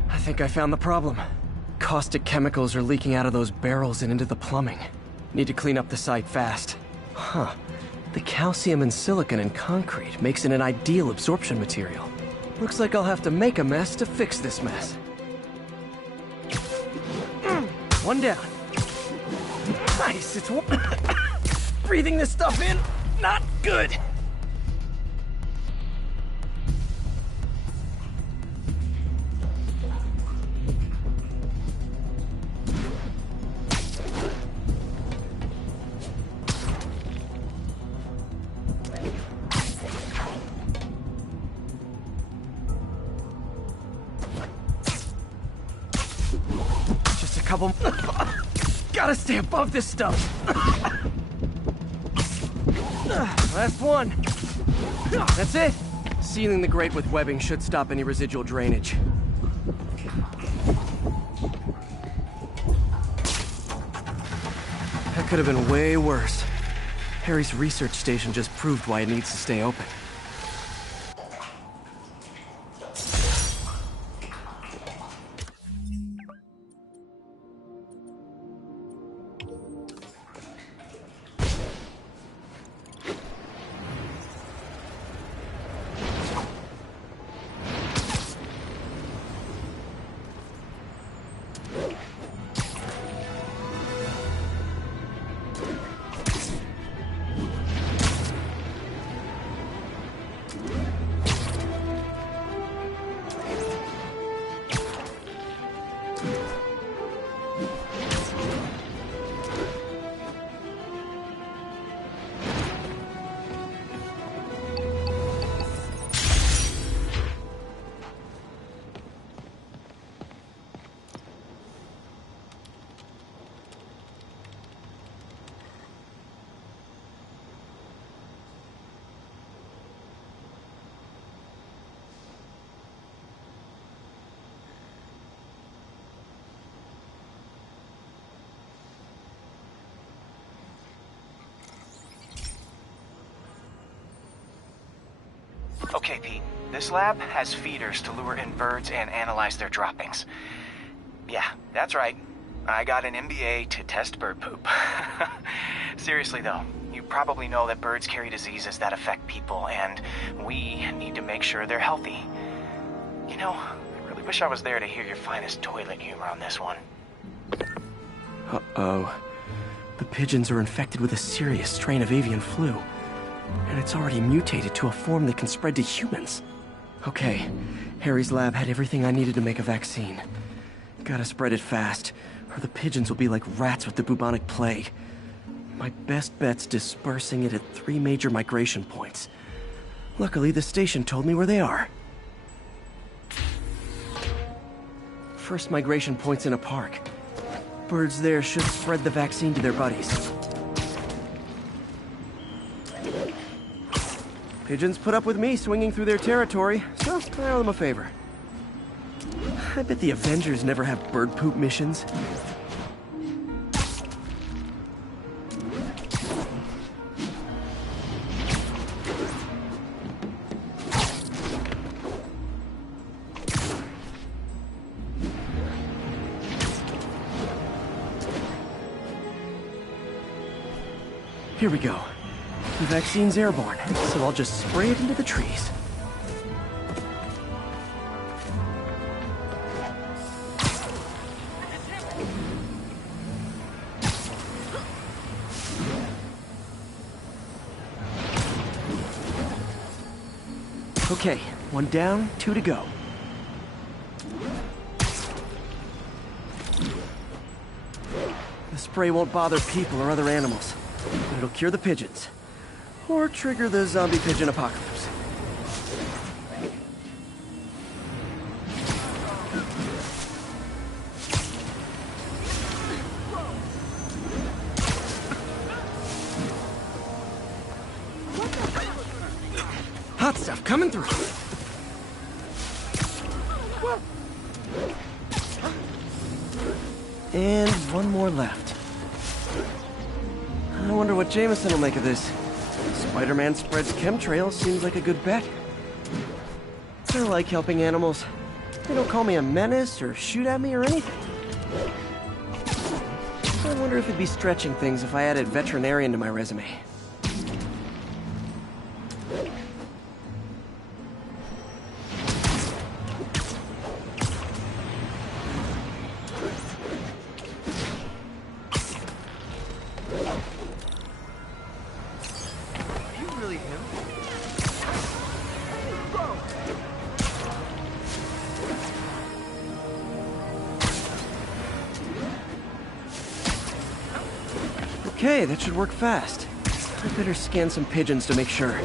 I think I found the problem. Caustic chemicals are leaking out of those barrels and into the plumbing. Need to clean up the site fast. Huh. The calcium and silicon in concrete makes it an ideal absorption material. Looks like I'll have to make a mess to fix this mess. One down. Nice, it's breathing this stuff in, not good. Gotta stay above this stuff. Last one. That's it. Sealing the grate with webbing should stop any residual drainage. That could have been way worse. Harry's research station just proved why it needs to stay open. Okay, Pete. This lab has feeders to lure in birds and analyze their droppings. Yeah, that's right. I got an MBA to test bird poop. Seriously though, you probably know that birds carry diseases that affect people, and we need to make sure they're healthy. You know, I really wish I was there to hear your finest toilet humor on this one. Uh-oh. The pigeons are infected with a serious strain of avian flu, and it's already mutated to a form that can spread to humans. Okay, Harry's lab had everything I needed to make a vaccine. Gotta spread it fast, or the pigeons will be like rats with the bubonic plague. My best bet's dispersing it at 3 major migration points. Luckily, the station told me where they are. First migration point's in a park. Birds there should spread the vaccine to their buddies. Pigeons put up with me swinging through their territory, so I owe them a favor. I bet the Avengers never have bird poop missions. Here we go. The vaccine's airborne, so I'll just spray it into the trees. Okay, 1 down, 2 to go. The spray won't bother people or other animals, but it'll cure the pigeons. Or trigger the zombie pigeon apocalypse. Hot stuff coming through. And 1 more left. I wonder what Jameson will make of this. Spider-Man spreads chemtrails seems like a good bet. I like helping animals. They don't call me a menace or shoot at me or anything. I wonder if it'd be stretching things if I added veterinarian to my resume. Okay, that should work fast. I better scan some pigeons to make sure.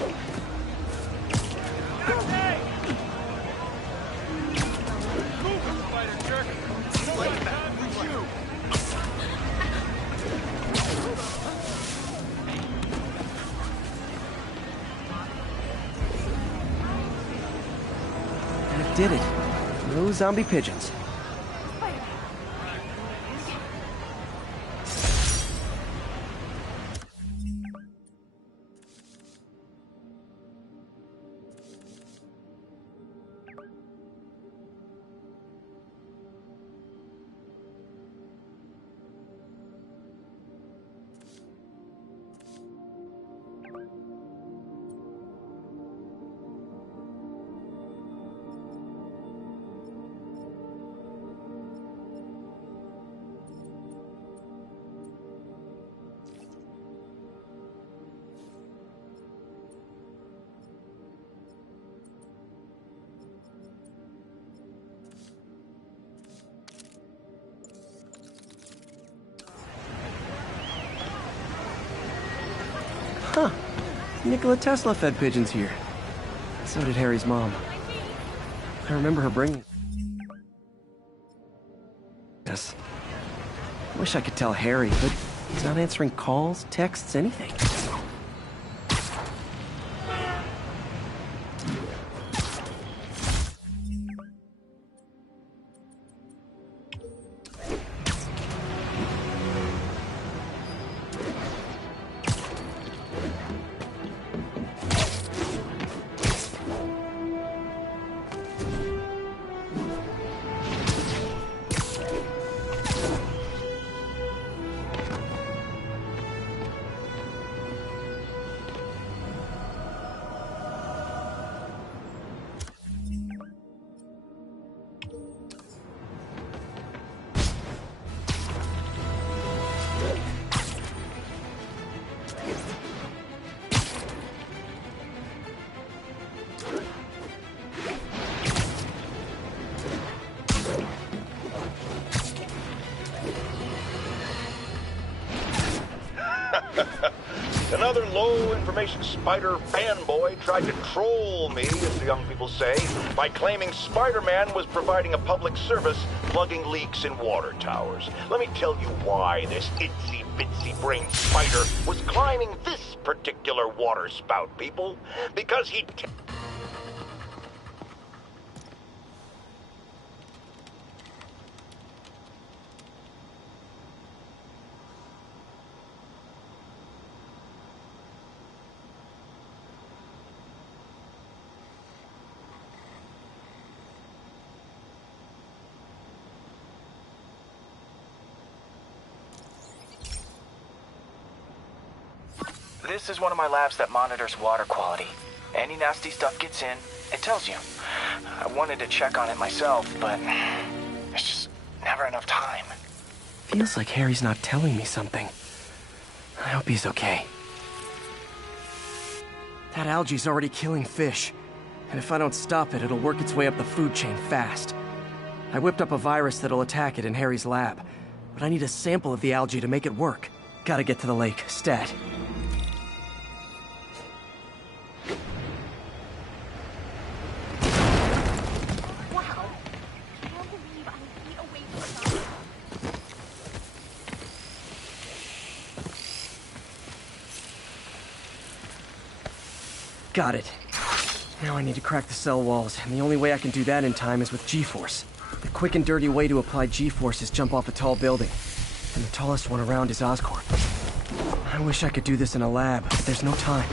I did it. No zombie pigeons. Huh. Nikola Tesla fed pigeons here. So did Harry's mom. I remember her bringing... Yes. Wish I could tell Harry, but he's not answering calls, texts, anything. Another low-information spider fanboy tried to troll me, as the young people say, by claiming Spider-Man was providing a public service plugging leaks in water towers. Let me tell you why this itsy-bitsy-brained spider was climbing this particular water spout, people. Because he... This is one of my labs that monitors water quality. Any nasty stuff gets in, it tells you. I wanted to check on it myself, but there's just never enough time. Feels like Harry's not telling me something. I hope he's okay. That algae's already killing fish. And if I don't stop it, it'll work its way up the food chain fast. I whipped up a virus that'll attack it in Harry's lab. But I need a sample of the algae to make it work. Gotta get to the lake, stat. Got it. Now I need to crack the cell walls, and the only way I can do that in time is with G-force. The quick and dirty way to apply G-force is jump off a tall building. And the tallest one around is Oscorp. I wish I could do this in a lab, but there's no time.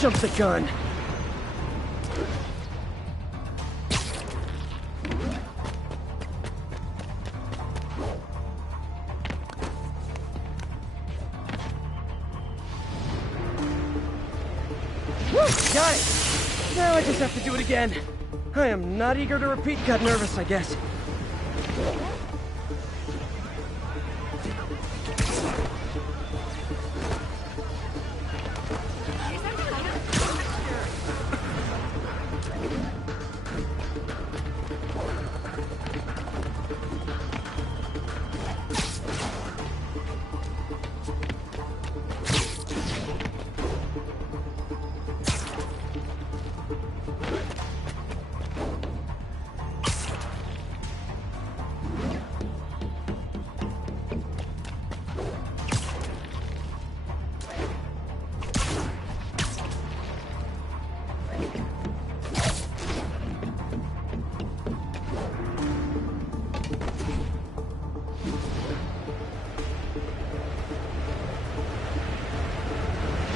Jump the gun. Woo! Got it! Now I just have to do it again. I am not eager to repeat, got nervous, I guess.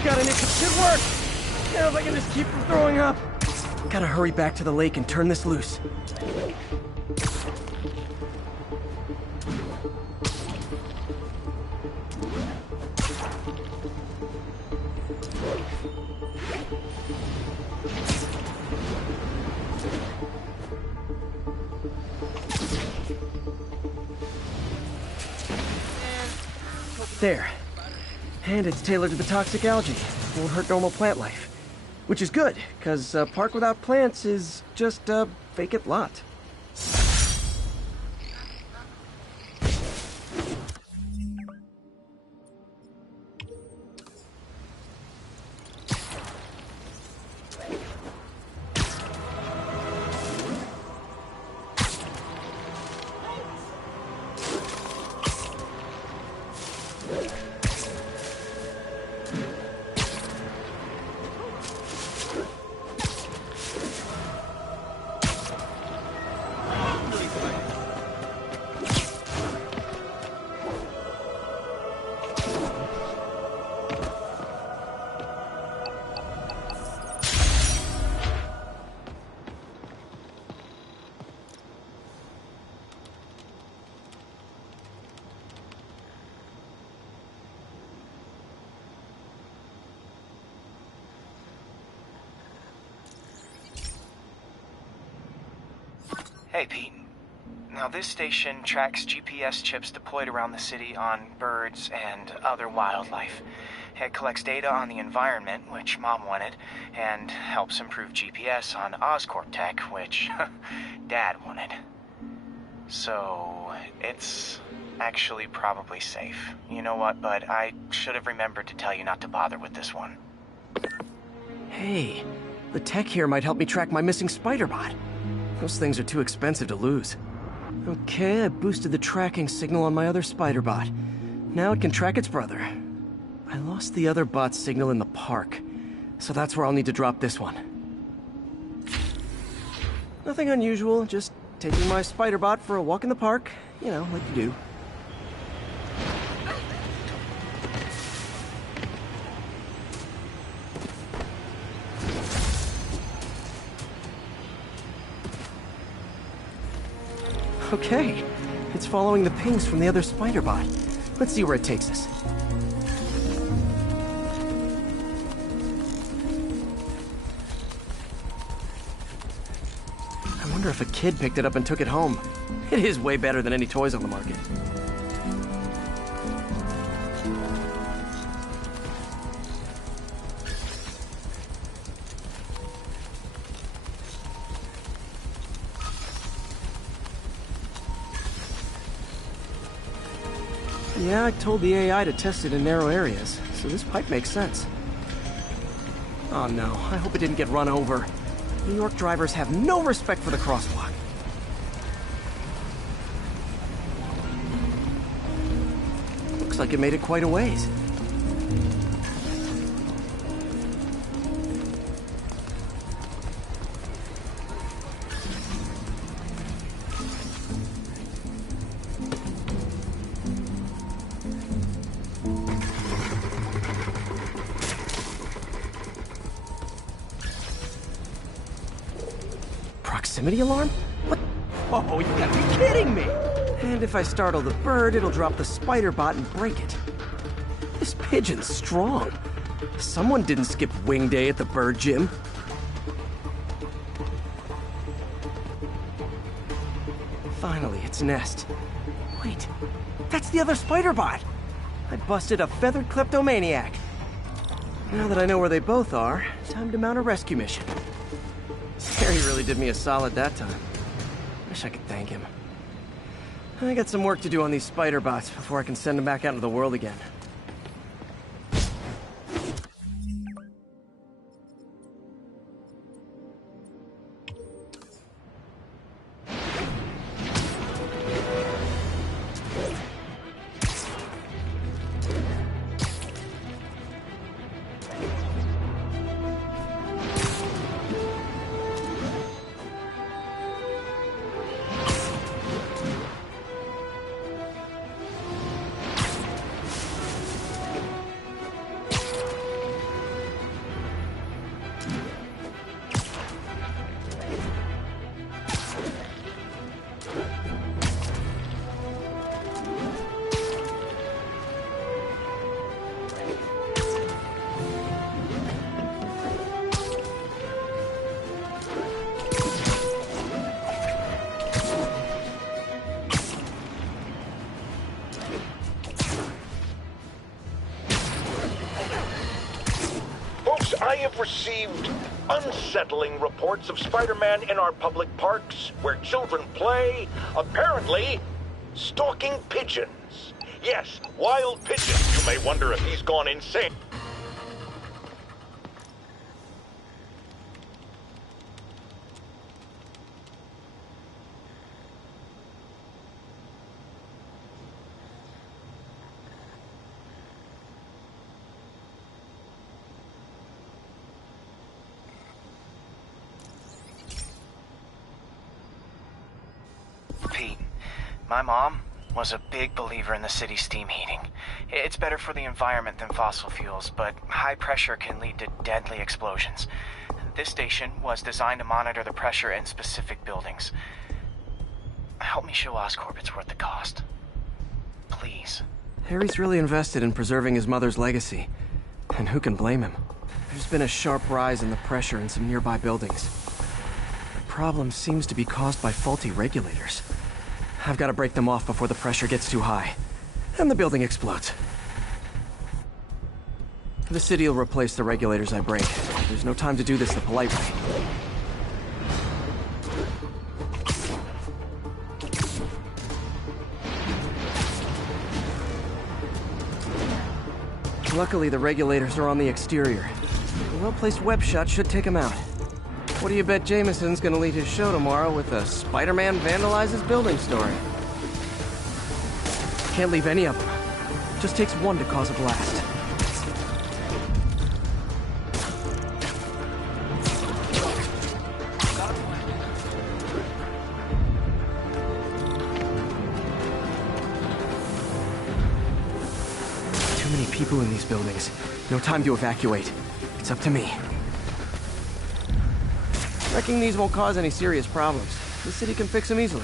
Got it, it should work! Now if I can just keep from throwing up. Gotta hurry back to the lake and turn this loose. There. And it's tailored to the toxic algae. Won't hurt normal plant life. Which is good, because a park without plants is just a vacant lot. Hey, Pete. Now, this station tracks GPS chips deployed around the city on birds and other wildlife. It collects data on the environment, which Mom wanted, and helps improve GPS on Oscorp tech, which Dad wanted. So, it's actually probably safe. You know what, bud? I should have remembered to tell you not to bother with this one. Hey, the tech here might help me track my missing spider bot. Those things are too expensive to lose. Okay, I boosted the tracking signal on my other spider bot. Now it can track its brother. I lost the other bot's signal in the park, so that's where I'll need to drop this one. Nothing unusual, just taking my spider bot for a walk in the park. You know, like you do. Okay, it's following the pings from the other spider bot. Let's see where it takes us. I wonder if a kid picked it up and took it home. It is way better than any toys on the market. Yeah, I told the AI to test it in narrow areas, so this pipe makes sense. Oh no, I hope it didn't get run over. New York drivers have no respect for the crosswalk. Looks like it made it quite a ways. Proximity alarm? What? Oh, you gotta be kidding me! And if I startle the bird, it'll drop the spider bot and break it. This pigeon's strong. Someone didn't skip wing day at the bird gym. Finally, its nest. Wait, that's the other spider bot! I busted a feathered kleptomaniac. Now that I know where they both are, time to mount a rescue mission. Harry really did me a solid that time. Wish I could thank him. I got some work to do on these spider bots before I can send them back out into the world again. I have received unsettling reports of Spider-Man in our public parks, where children play, apparently stalking pigeons. Yes, wild pigeons. You may wonder if he's gone insane. Pete, my mom was a big believer in the city's steam heating. It's better for the environment than fossil fuels, but high pressure can lead to deadly explosions. This station was designed to monitor the pressure in specific buildings. Help me show Oscorp it's worth the cost. Please. Harry's really invested in preserving his mother's legacy. And who can blame him? There's been a sharp rise in the pressure in some nearby buildings. The problem seems to be caused by faulty regulators. I've got to break them off before the pressure gets too high. And the building explodes. The city will replace the regulators I break. There's no time to do this the polite way. Luckily, the regulators are on the exterior. A well-placed web shot should take him out. What do you bet Jameson's gonna lead his show tomorrow with a Spider-Man vandalizes building story? Can't leave any of them. Just takes one to cause a blast. Too many people in these buildings. No time to evacuate. It's up to me. Wrecking these won't cause any serious problems. The city can fix them easily.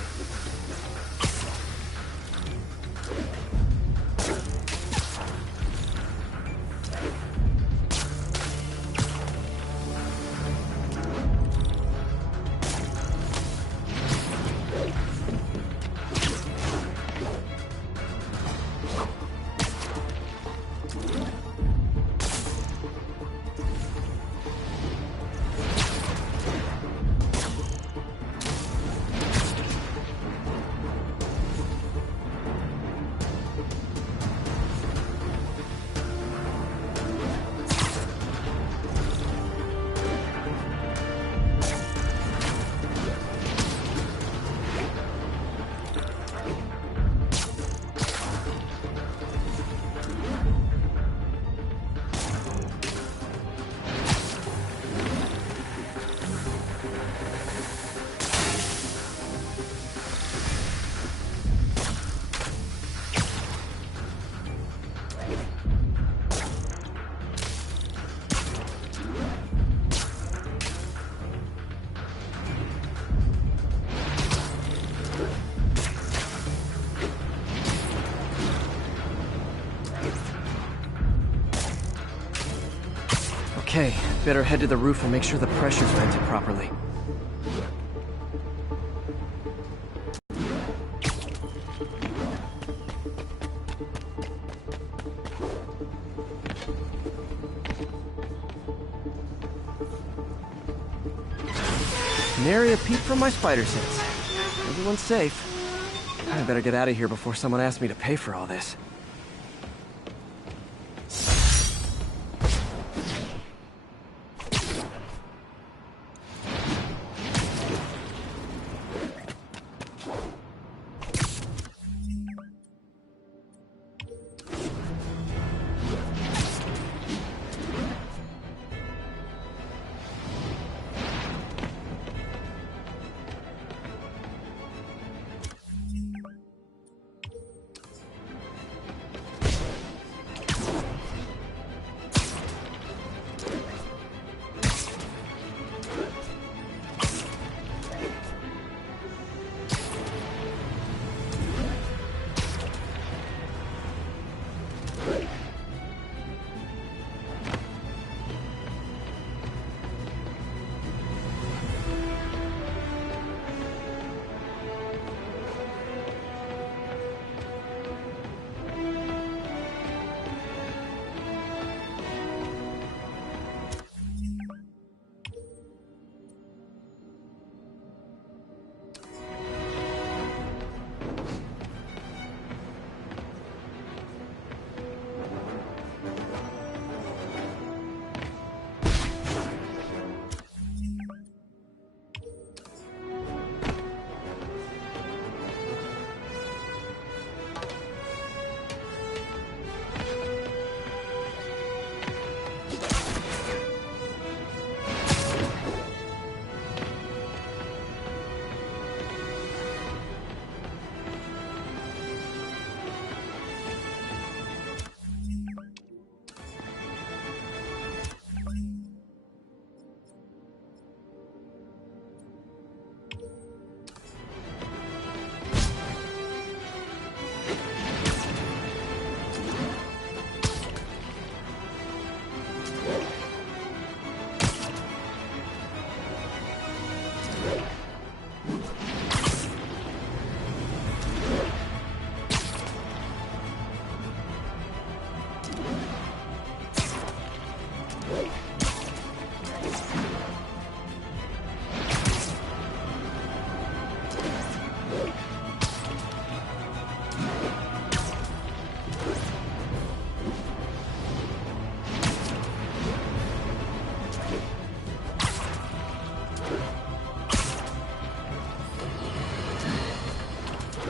Okay, better head to the roof and make sure the pressure's vented properly. Nary a peep from my spider sense. Everyone's safe. I better get out of here before someone asks me to pay for all this.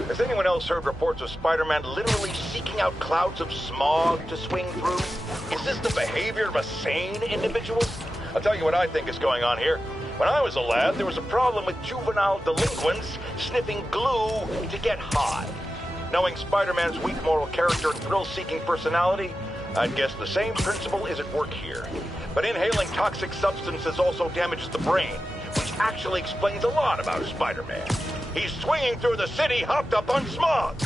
Has anyone else heard reports of Spider-Man literally seeking out clouds of smog to swing through? Is this the behavior of a sane individual? I'll tell you what I think is going on here. When I was a lad, there was a problem with juvenile delinquents sniffing glue to get high. Knowing Spider-Man's weak moral character and thrill-seeking personality, I'd guess the same principle is at work here. But inhaling toxic substances also damages the brain, which actually explains a lot about Spider-Man. He's swinging through the city hopped up on smog.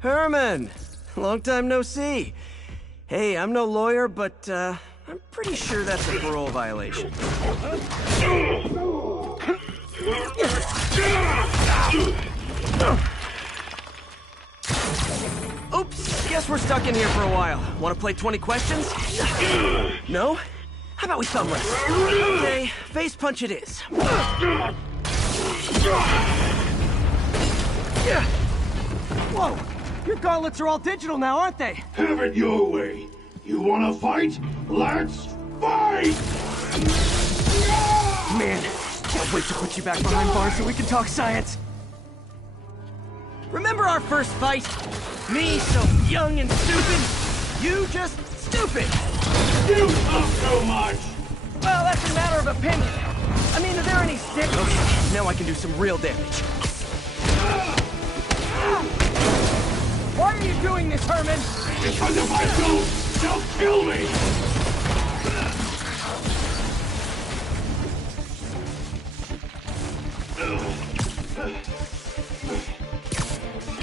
Herman! Long time no see. Hey, I'm no lawyer, but, I'm pretty sure that's a parole violation. Oops, guess we're stuck in here for a while. Want to play 20 questions? No? How about we thumb wrestle? Okay, face punch it is. Whoa! Your gauntlets are all digital now, aren't they? Have it your way. You wanna fight? Let's fight! Man, can't wait to put you back behind bars so we can talk science. Remember our first fight? Me so young and stupid, you just stupid. You talk so much! Well, that's a matter of opinion. I mean, are there any sticks? Okay, now I can do some real damage. Why are you doing this, Herman? Because if I don't, they'll kill me!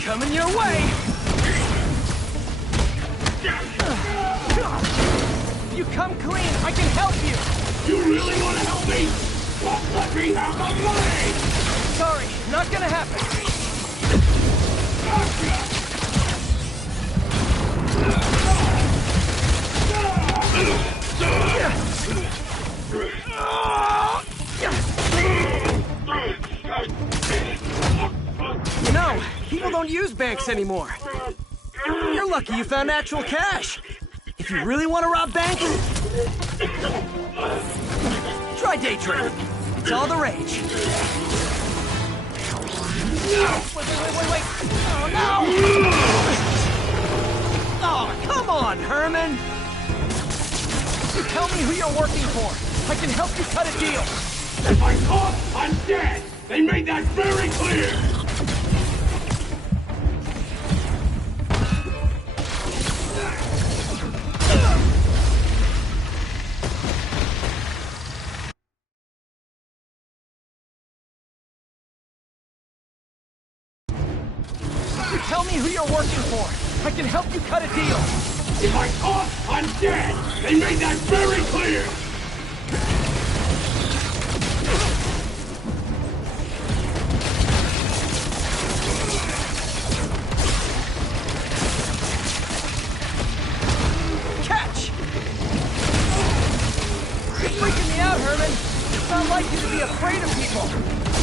Coming your way! If you come clean, I can help you! You really want to help me? Well, let me have my money! Sorry, not gonna happen. You know, people don't use banks anymore. You're lucky you found actual cash. If you really want to rob banks, try day trading. It's all the rage. Wait. Oh, no! Oh, come on, Herman! Tell me who you're working for. I can help you cut a deal. If I'm caught, I'm dead! They made that very clear! Tell me who you're working for. I can help you cut a deal. If I'm caught, I'm dead! They made that very clear! Catch! You're freaking me out, Herman. It's not like you to be afraid of people.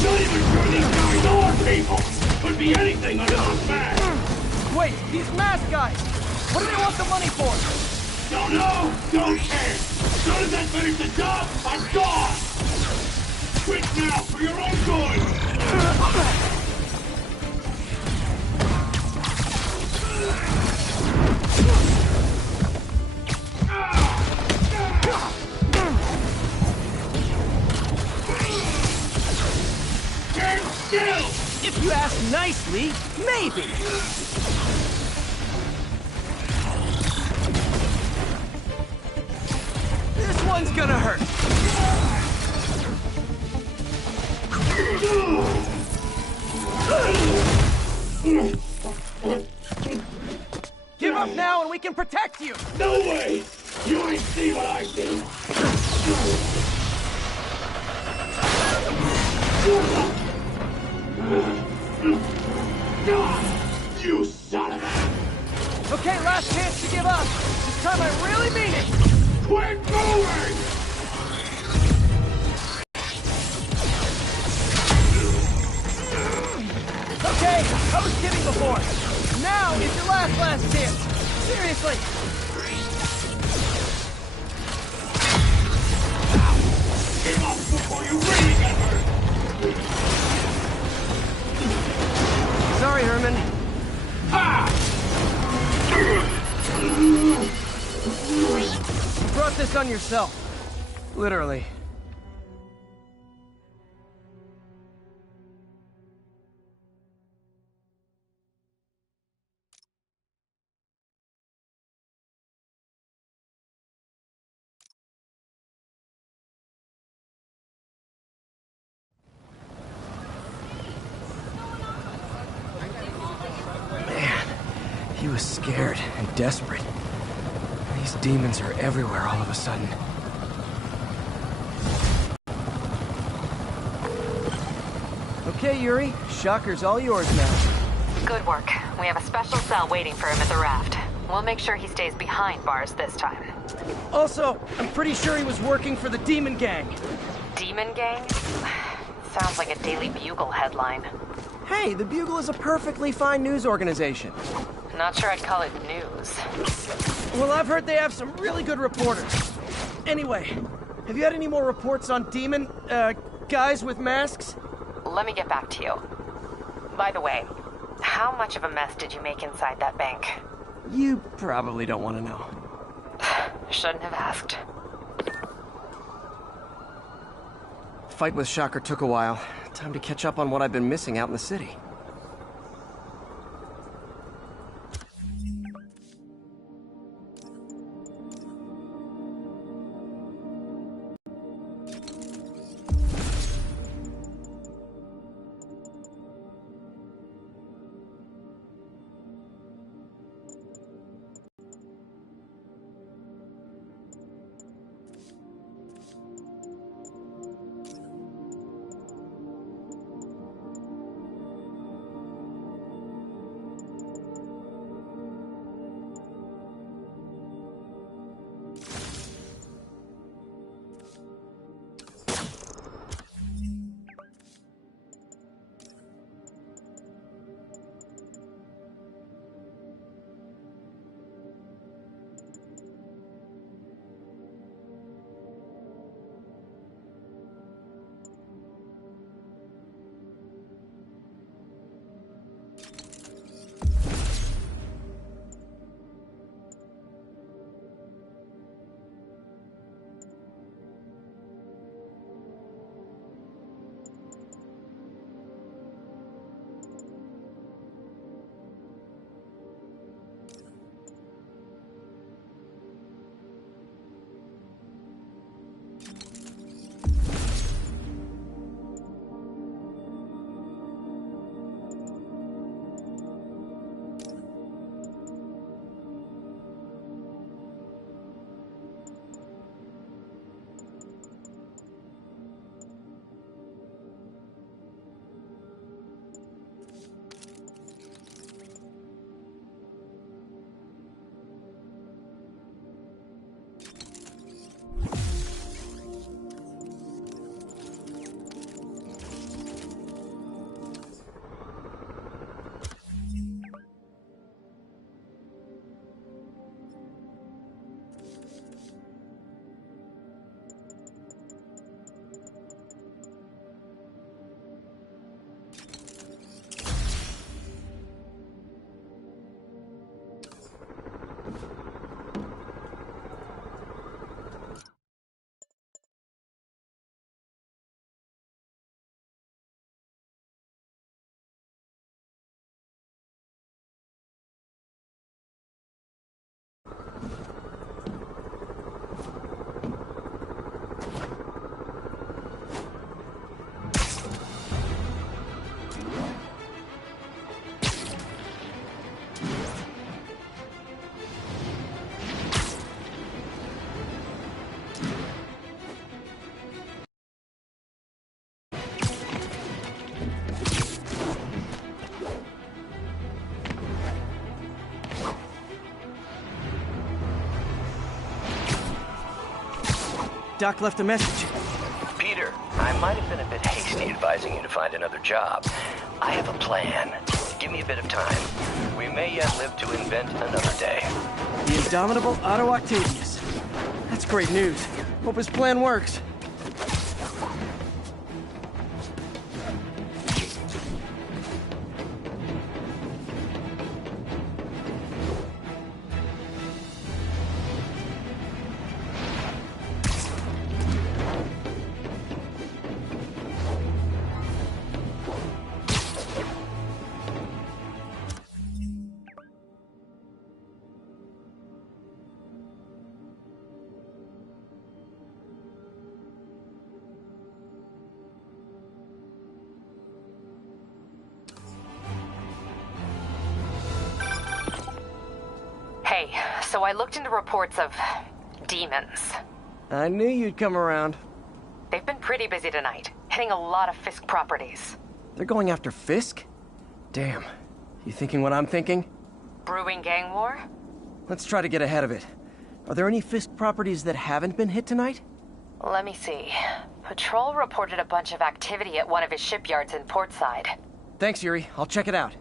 Not even sure these guys are people! Could be anything under the mask! Wait, these mask guys! What do they want the money for? Don't know! Don't care! As soon as I finish the job, I'm gone! Quit now for your own good! Kill! If you ask nicely, maybe. This one's gonna hurt. Give up now and we can protect you! No way! You ain't see what I see! You son of a... Okay, last chance to give up. This time I really mean it! Quit moving! Okay, I was kidding before. Now is your last chance. Seriously. Give up before you really get hurt! Sorry, Herman. Ha! You brought this on yourself. Literally. He was scared and desperate. These demons are everywhere all of a sudden. Okay, Yuri. Shocker's all yours now. Good work. We have a special cell waiting for him at the raft. We'll make sure he stays behind bars this time. Also, I'm pretty sure he was working for the Demon Gang. Demon Gang? Sounds like a Daily Bugle headline. Hey, the Bugle is a perfectly fine news organization. Not sure I'd call it news. Well, I've heard they have some really good reporters. Anyway, have you had any more reports on demon, guys with masks? Let me get back to you. By the way, how much of a mess did you make inside that bank? You probably don't want to know. Shouldn't have asked. Fight with Shocker took a while. Time to catch up on what I've been missing out in the city. Doc left a message. Peter, I might have been a bit hasty advising you to find another job. I have a plan. Give me a bit of time. We may yet live to invent another day. The indomitable Otto Octavius. That's great news. Hope his plan works. Hey, so I looked into reports of demons. I knew you'd come around. They've been pretty busy tonight, hitting a lot of Fisk properties. They're going after Fisk? Damn. You thinking what I'm thinking? Brewing gang war? Let's try to get ahead of it. Are there any Fisk properties that haven't been hit tonight? Let me see. Patrol reported a bunch of activity at one of his shipyards in Portside. Thanks, Yuri. I'll check it out.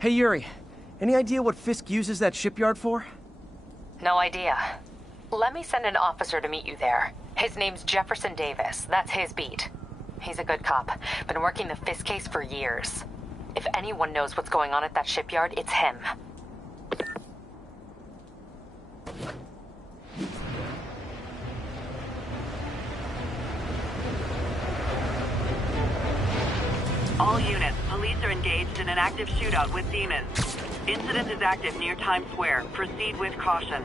Hey, Yuri. Any idea what Fisk uses that shipyard for? No idea. Let me send an officer to meet you there. His name's Jefferson Davis. That's his beat. He's a good cop. Been working the Fisk case for years. If anyone knows what's going on at that shipyard, it's him. All units, police are engaged in an active shootout with demons. Incident is active near Times Square. Proceed with caution.